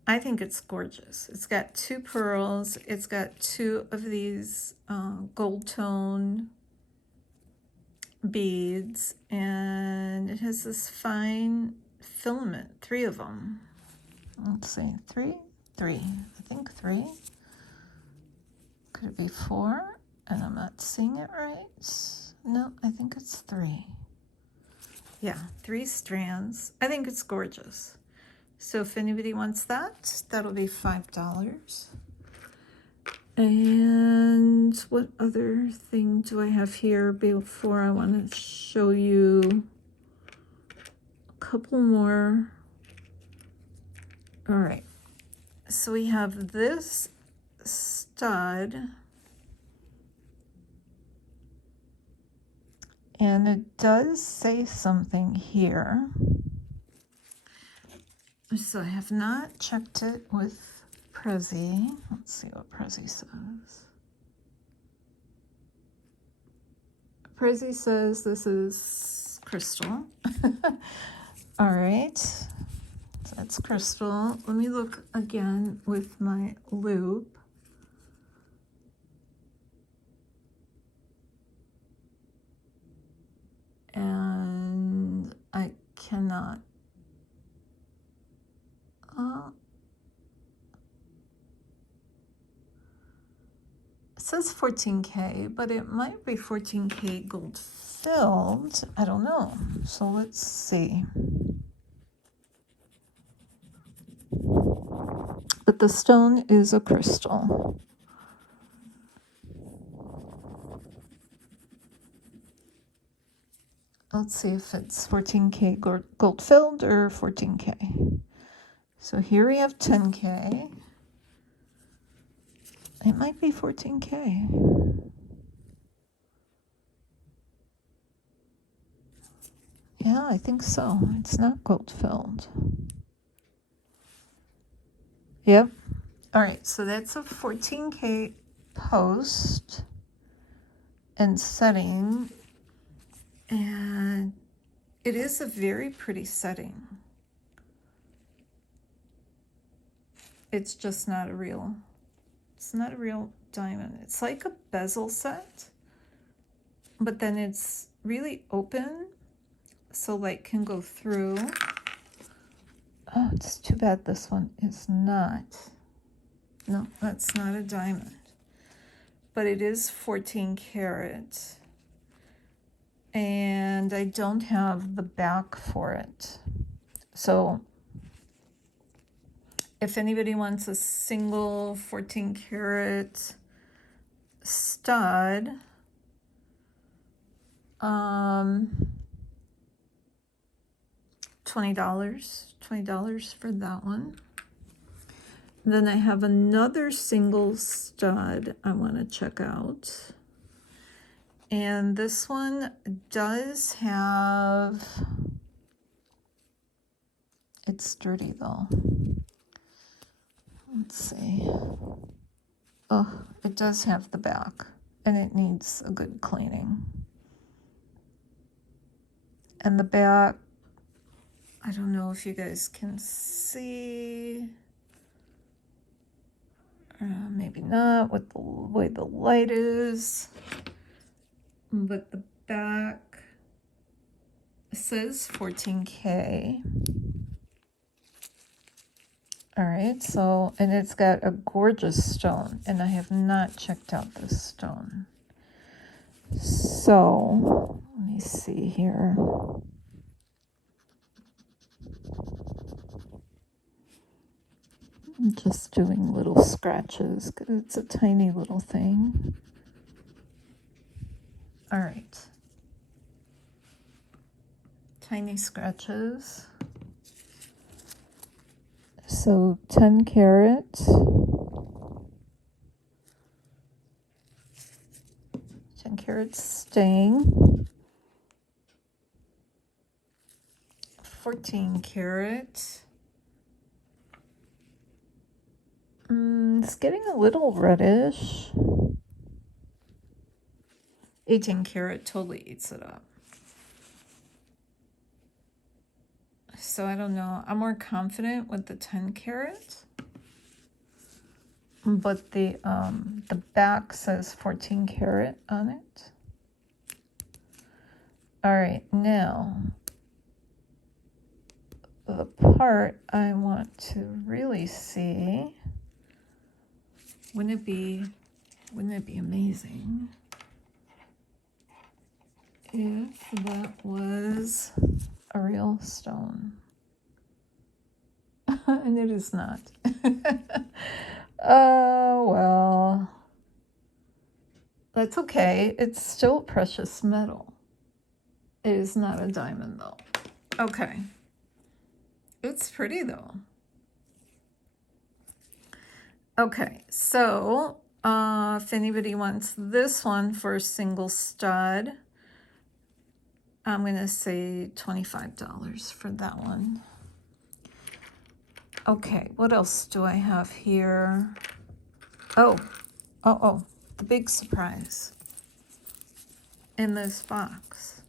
I think it's gorgeous. It's got 2 pearls. It's got 2 of these gold tone beads, and it has this fine filament, 3 of them. Let's see, 3, I think 3. Could it be 4? And I'm not seeing it right. No, I think it's 3. Yeah, 3 strands. I think it's gorgeous. So if anybody wants that, that'll be $5. And what other thing do I have here before I want to show you a couple more? All right, so we have this stud, and it does say something here. So I have not checked it with Prezi. Let's see what Prezi says. Prezi says this is crystal. All right, so that's crystal. Let me look again with my loupe. And I cannot. It says 14K, but it might be 14K gold filled. I don't know. So let's see. But the stone is a crystal. Let's see if it's 14K gold filled or 14K. So here we have 10K. It might be 14K. Yeah, I think so. It's not gold filled. Yep. All right, so that's a 14K post and setting. And it is a very pretty setting. It's just not a real, it's not a real diamond. It's like a bezel set, but then it's really open, so light can go through. Oh, it's too bad this one is not. No, that's not a diamond, but it is 14 karat. And I don't have the back for it. So if anybody wants a single 14 karat stud, $20 for that one. Then I have another single stud I want to check out. And this one does have, it's dirty though. Let's see. Oh, it does have the back, and it needs a good cleaning. And the back, I don't know if you guys can see, maybe not with the way the light is, but the back says 14K. All right, so, and it's got a gorgeous stone, and I have not checked out this stone. So, let me see here. I'm just doing little scratches because it's a tiny little thing. All right. Tiny scratches. So 10 carat. 10 carat stain. 14 carat. It's getting a little reddish. 18 karat totally eats it up. So I don't know. I'm more confident with the 10 karat. But the back says 14 karat on it. All right, now the part I want to really see. Wouldn't it be amazing if that was a real stone? And it is not. Oh, well, that's okay. It's still precious metal. It is not a diamond, though. Okay. It's pretty, though. Okay, so if anybody wants this one for a single stud, I'm going to say $25 for that one. Okay, what else do I have here? Oh, the big surprise in this box.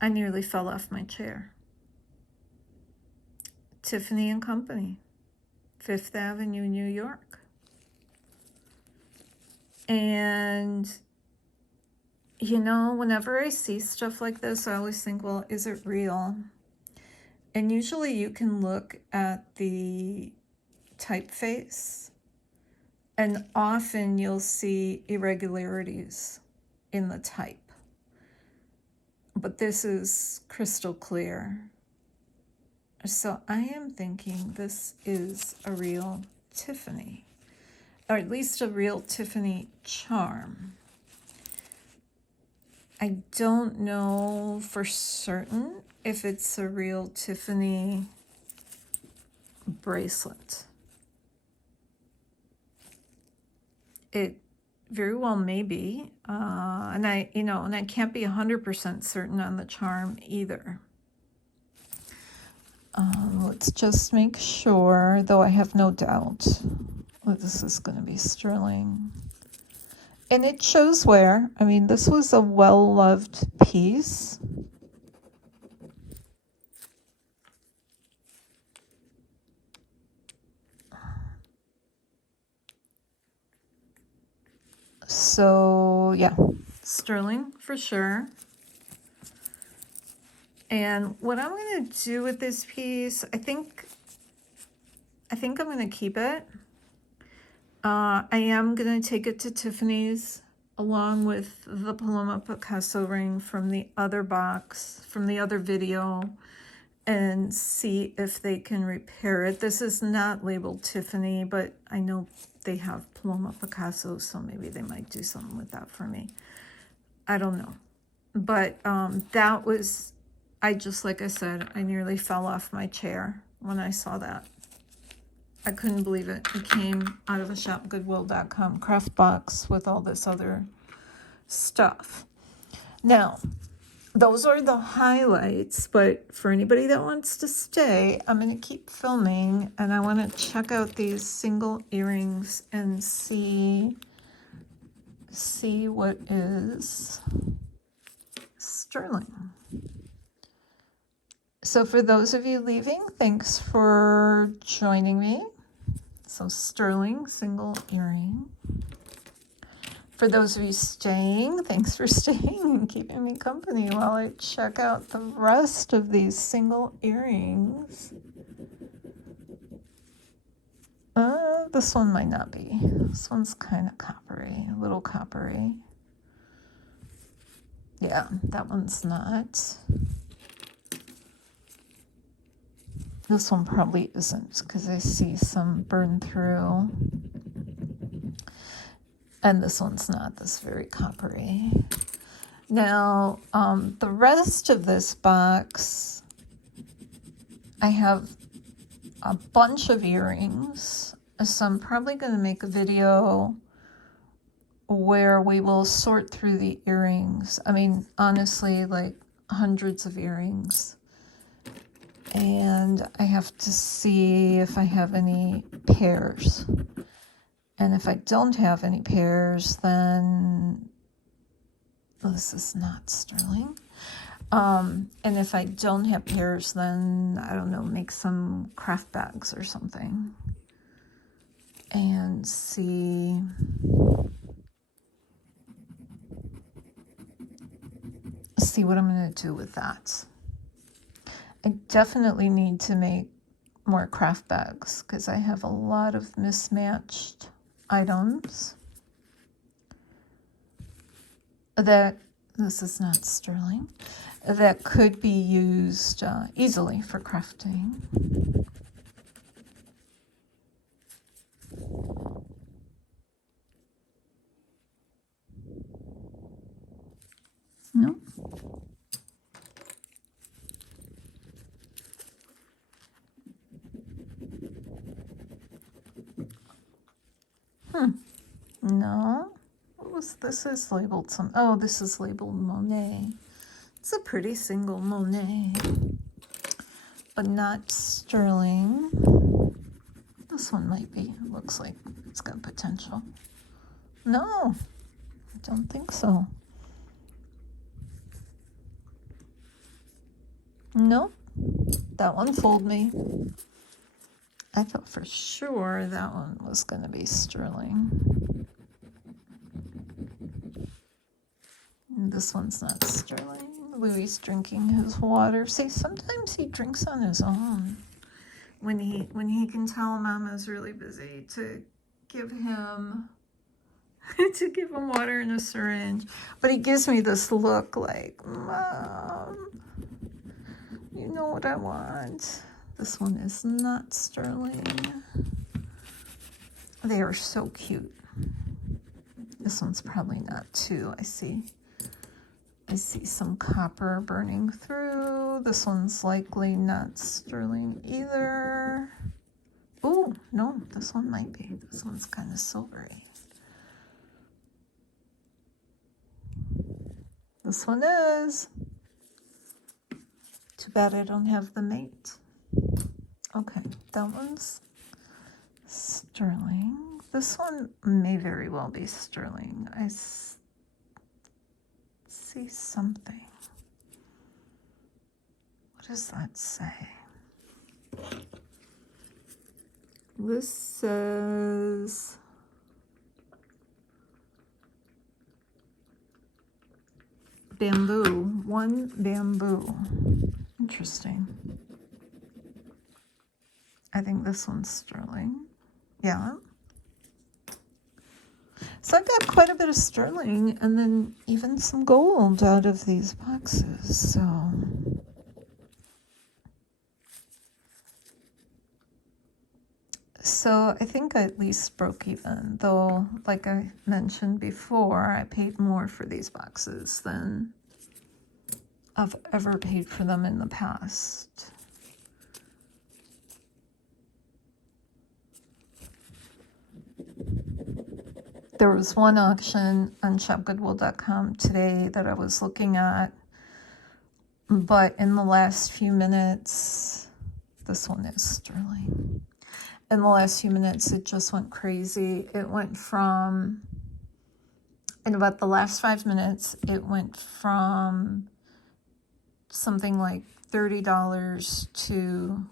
I nearly fell off my chair. Tiffany & Company, 5th Avenue, New York. And, you know, whenever I see stuff like this, I always think, well, is it real? And usually you can look at the typeface, and often you'll see irregularities in the type. But this is crystal clear. So I am thinking this is a real Tiffany, or at least a real Tiffany charm. I don't know for certain if it's a real Tiffany bracelet. It very well may be, and I can't be 100% certain on the charm either. Let's just make sure, though I have no doubt that this is going to be sterling. And it shows wear. I mean, this was a well-loved piece. So, yeah, sterling for sure. And what I'm going to do with this piece, I think I'm going to keep it. I am going to take it to Tiffany's along with the Paloma Picasso ring from the other box, from the other video, and see if they can repair it. This is not labeled Tiffany, but I know they have Paloma Picasso, so maybe they might do something with that for me. I don't know. But that was, like I said, I nearly fell off my chair when I saw that. I couldn't believe it. It came out of a shopgoodwill.com craft box with all this other stuff. Now, those are the highlights, but for anybody that wants to stay, I'm going to keep filming, and I want to check out these single earrings and see what is sterling. So for those of you leaving, thanks for joining me. So sterling single earring. For those of you staying, thanks for staying and keeping me company while I check out the rest of these single earrings. This one might not be. This one's kind of coppery, a little coppery. Yeah, that one's not. This one probably isn't because I see some burn through. And this one's not this very coppery. Now, the rest of this box, I have a bunch of earrings. So I'm probably going to make a video where we will sort through the earrings. I mean, honestly, like hundreds of earrings. And I have to see if I have any pairs. And if I don't have any pairs, then this is not sterling. And if I don't have pairs, then I don't know, make some craft bags or something. And see what I'm going to do with that. I definitely need to make more craft bags because I have a lot of mismatched items that, this is not sterling, that could be used easily for crafting. No. No. What was this? Is labeled some. Oh, this is labeled Monet. It's a pretty single Monet, but not sterling. This one might be. It looks like it's got potential. No, I don't think so. Nope. That one fooled me. I thought for sure that one was going to be sterling. This one's not sterling. Louis drinking his water. See, sometimes he drinks on his own when he can tell Mama's really busy to give him water in a syringe. But he gives me this look like, Mom, you know what I want. This one is not sterling. They are so cute. This one's probably not too. I see some copper burning through. This one's likely not sterling either. Oh, no, this one might be. This one's kind of silvery. This one is. Too bad I don't have the mate. Okay, that one's sterling. This one may very well be sterling. I see something. What does that say? This says bamboo, one bamboo. Interesting. I think this one's sterling. Yeah. So I got quite a bit of sterling and then even some gold out of these boxes. So I think I at least broke even, though, like I mentioned before, I paid more for these boxes than I've ever paid for them in the past. There was one auction on shopgoodwill.com today that I was looking at But in the last few minutes, this one is sterling. In the last few minutes, it just went crazy. It went from, in about the last 5 minutes, it went from something like $30 to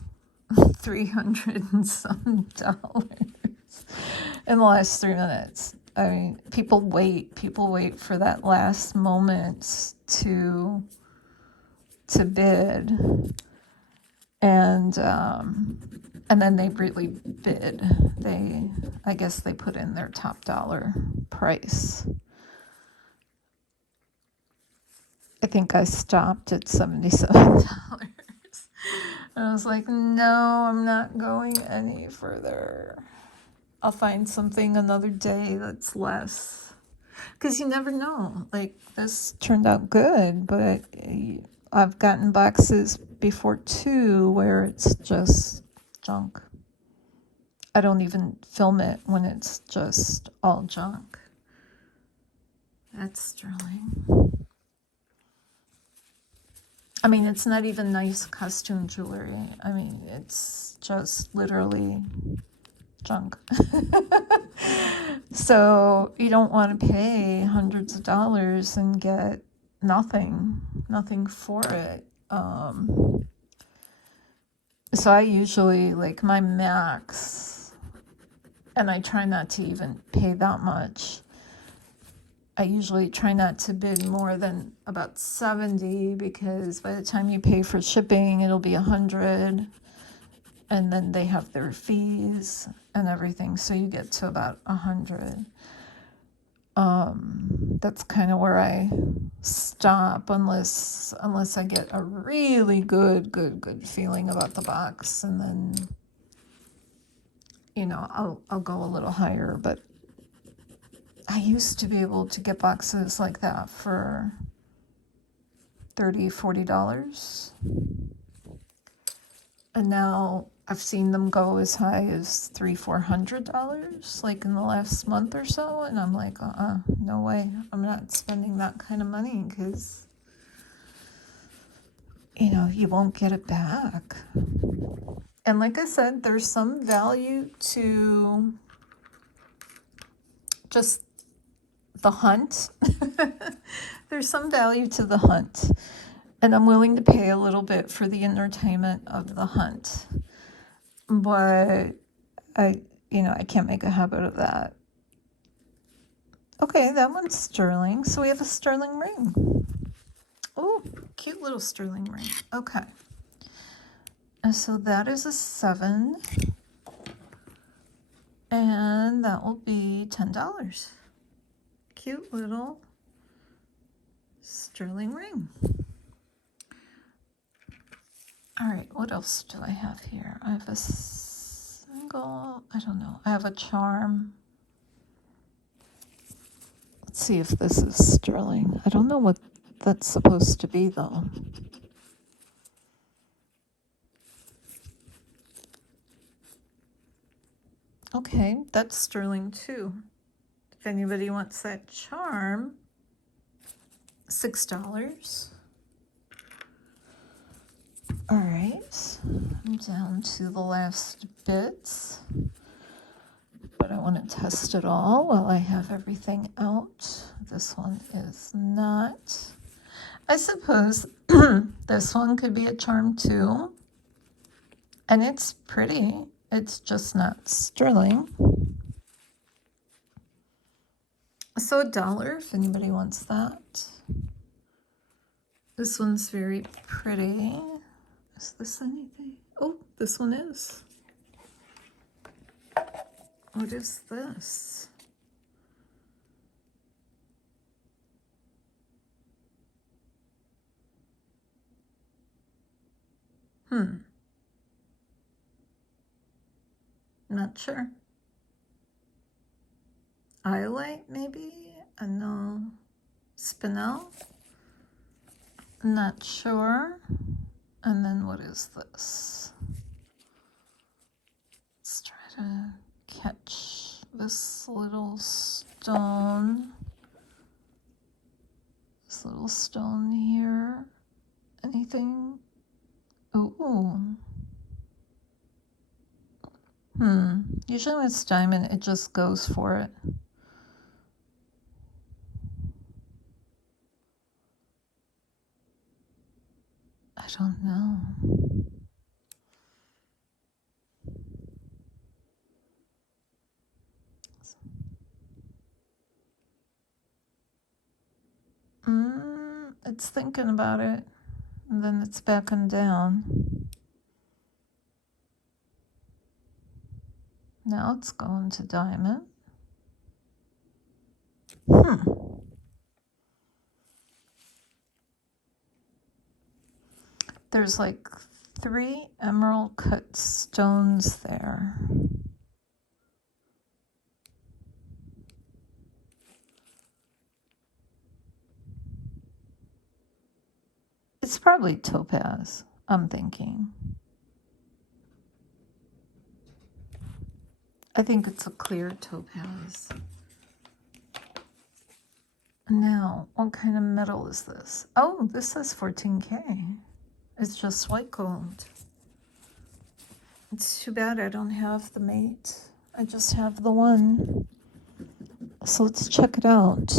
300 and some dollars in the last 3 minutes. I mean, people wait for that last moment to bid, and then they really bid. I guess they put in their top dollar price. I think I stopped at $77. I was like, no, I'm not going any further. I'll find something another day that's less. Because you never know. Like, this turned out good, but I've gotten boxes before too where it's just junk. I don't even film it when it's just all junk. That's sterling. I mean, it's not even nice costume jewelry. I mean, it's just literally junk. So you don't want to pay hundreds of dollars and get nothing for it. So I usually, like, my max, and I try not to even pay that much. I usually try not to bid more than about 70, because by the time you pay for shipping, it'll be 100, and then they have their fees and everything, so you get to about 100. That's kind of where I stop, unless I get a really good feeling about the box, and then, you know, I'll go a little higher. But I used to be able to get boxes like that for $30, $40. And now I've seen them go as high as $300-$400, like in the last month or so. And I'm like, no way. I'm not spending that kind of money, because, you know, you won't get it back. And like I said, there's some value to just the hunt. There's some value to the hunt, and I'm willing to pay a little bit for the entertainment of the hunt, but I can't make a habit of that. Okay, that one's sterling. So we have a sterling ring. Oh, cute little sterling ring. Okay, and so that is a 7, and that will be $10. Cute little sterling ring. All right, what else do I have here? I have a single, I don't know. I have a charm. Let's see if this is sterling. I don't know what that's supposed to be, though. Okay, that's sterling too. If anybody wants that charm, $6. All right, I'm down to the last bits, but I want to test it all while I have everything out. This one is not. I suppose this one could be a charm too, and it's pretty. It's just not sterling. So $1 if anybody wants that. This one's very pretty. Is this anything? Oh, this one is. What is this? Not sure. Iolite, maybe? No. Spinel? Not sure. And then what is this? Let's try to catch this little stone. This little stone here. Anything? Ooh. Usually when it's diamond, it just goes for it. I don't know. It's thinking about it, and then it's backing down. Now it's going to diamond. There's like 3 emerald cut stones there. It's probably topaz, I'm thinking. I think it's a clear topaz. Now, what kind of metal is this? Oh, this says 14K. It's just white gold. It's too bad I don't have the mate. I just have the one. So let's check it out.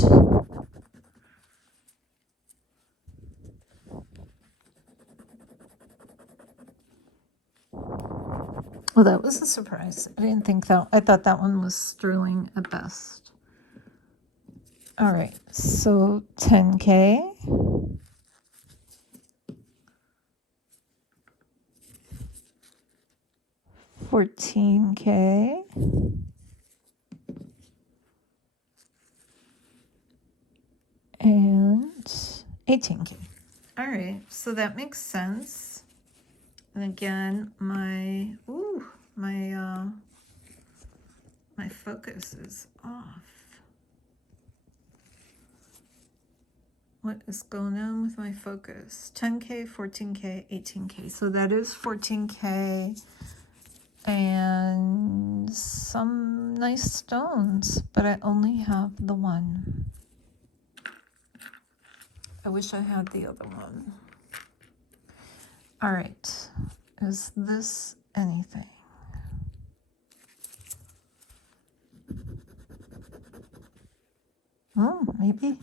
Well, that was a surprise. I didn't think that. I thought that one was sterling at best. All right, so 10K. 14K. And 18K. All right, so that makes sense. And again, my focus is off. What is going on with my focus? 10K, 14K, 18K. So that is 14K. And some nice stones, but I only have the one. I wish I had the other one. All right, is this anything? Oh, maybe.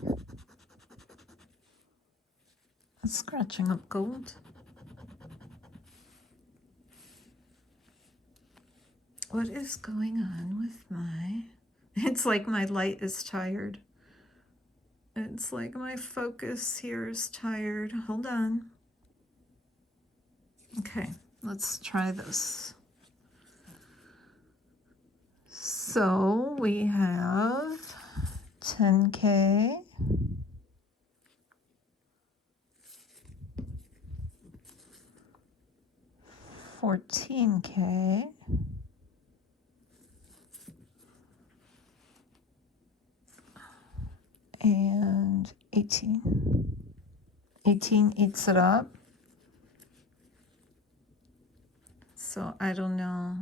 It's scratching up gold. What is going on with my... It's like my light is tired. It's like my focus here is tired. Hold on. Okay, let's try this. So we have 10K. 14K. And 18. 18 eats it up. So I don't know.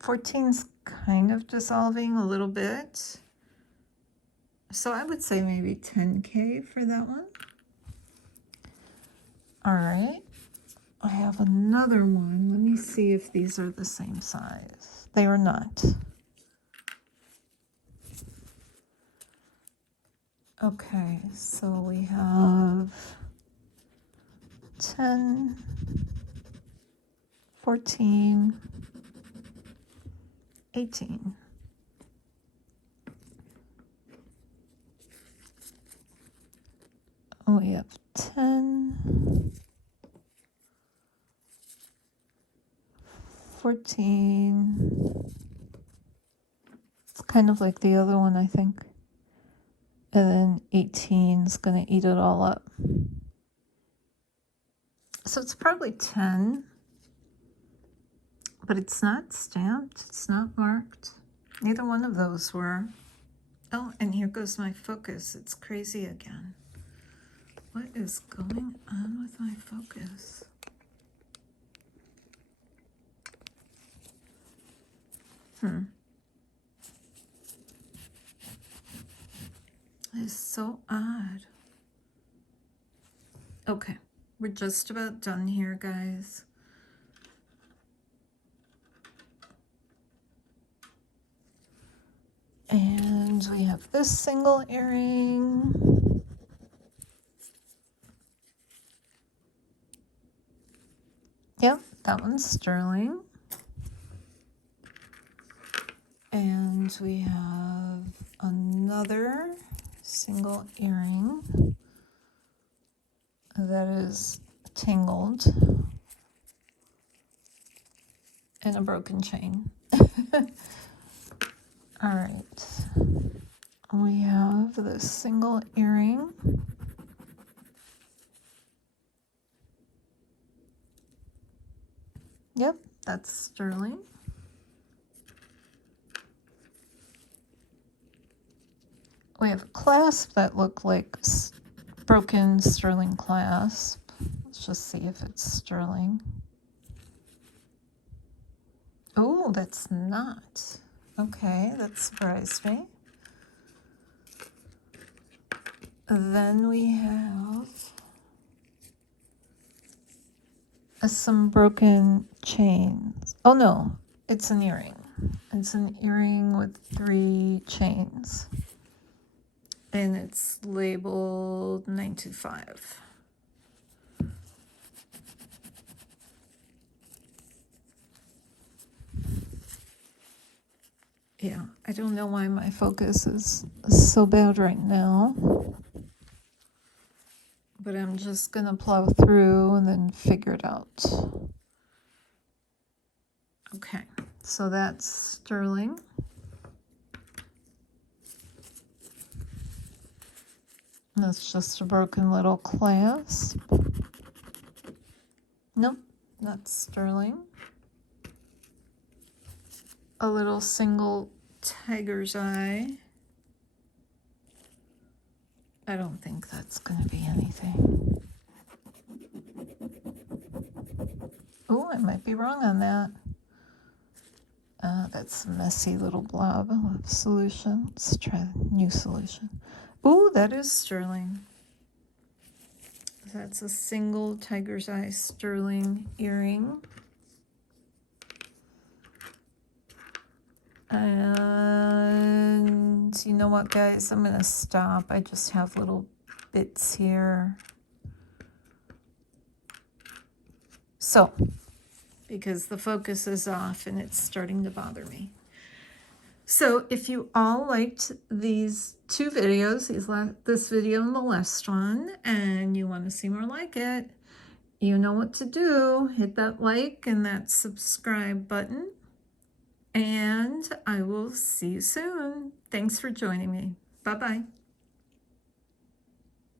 14's kind of dissolving a little bit. So I would say maybe 10K for that one. All right. I have another one. Let me see if these are the same size. They are not. Okay, so we have 10, 14, 18. We have 10, 14. It's kind of like the other one, I think. And then 18 is going to eat it all up. So it's probably 10, but it's not stamped. It's not marked. Neither one of those were. Oh, and here goes my focus. It's crazy again. What is going on with my focus? It's so odd. Okay, We're just about done here, guys. And we have this single earring. Yep, that one's sterling. And we have another single earring that is tangled and a broken chain. All right, we have this single earring. Yep, that's sterling. We have a clasp that looked like broken sterling clasp. Let's just see if it's sterling. Oh, that's not. Okay, that surprised me. Then we have some broken chains. Oh no, it's an earring. It's an earring with 3 chains. And it's labeled 925. Yeah, I don't know why my focus is so bad right now. But I'm just going to plow through and then figure it out. Okay, so that's sterling. That's just a broken little clasp. Nope, that's sterling. A little single tiger's eye. I don't think that's going to be anything. Oh, I might be wrong on that. That's a messy little blob of solution. Let's try a new solution. Oh, that is sterling. That's a single tiger's eye sterling earring. And you know what, guys? I'm going to stop. I just have little bits here. So, because the focus is off and it's starting to bother me. So if you all liked these 2 videos, this video and the last one, and you want to see more like it, you know what to do. Hit that like and that subscribe button. And I will see you soon. Thanks for joining me. Bye-bye.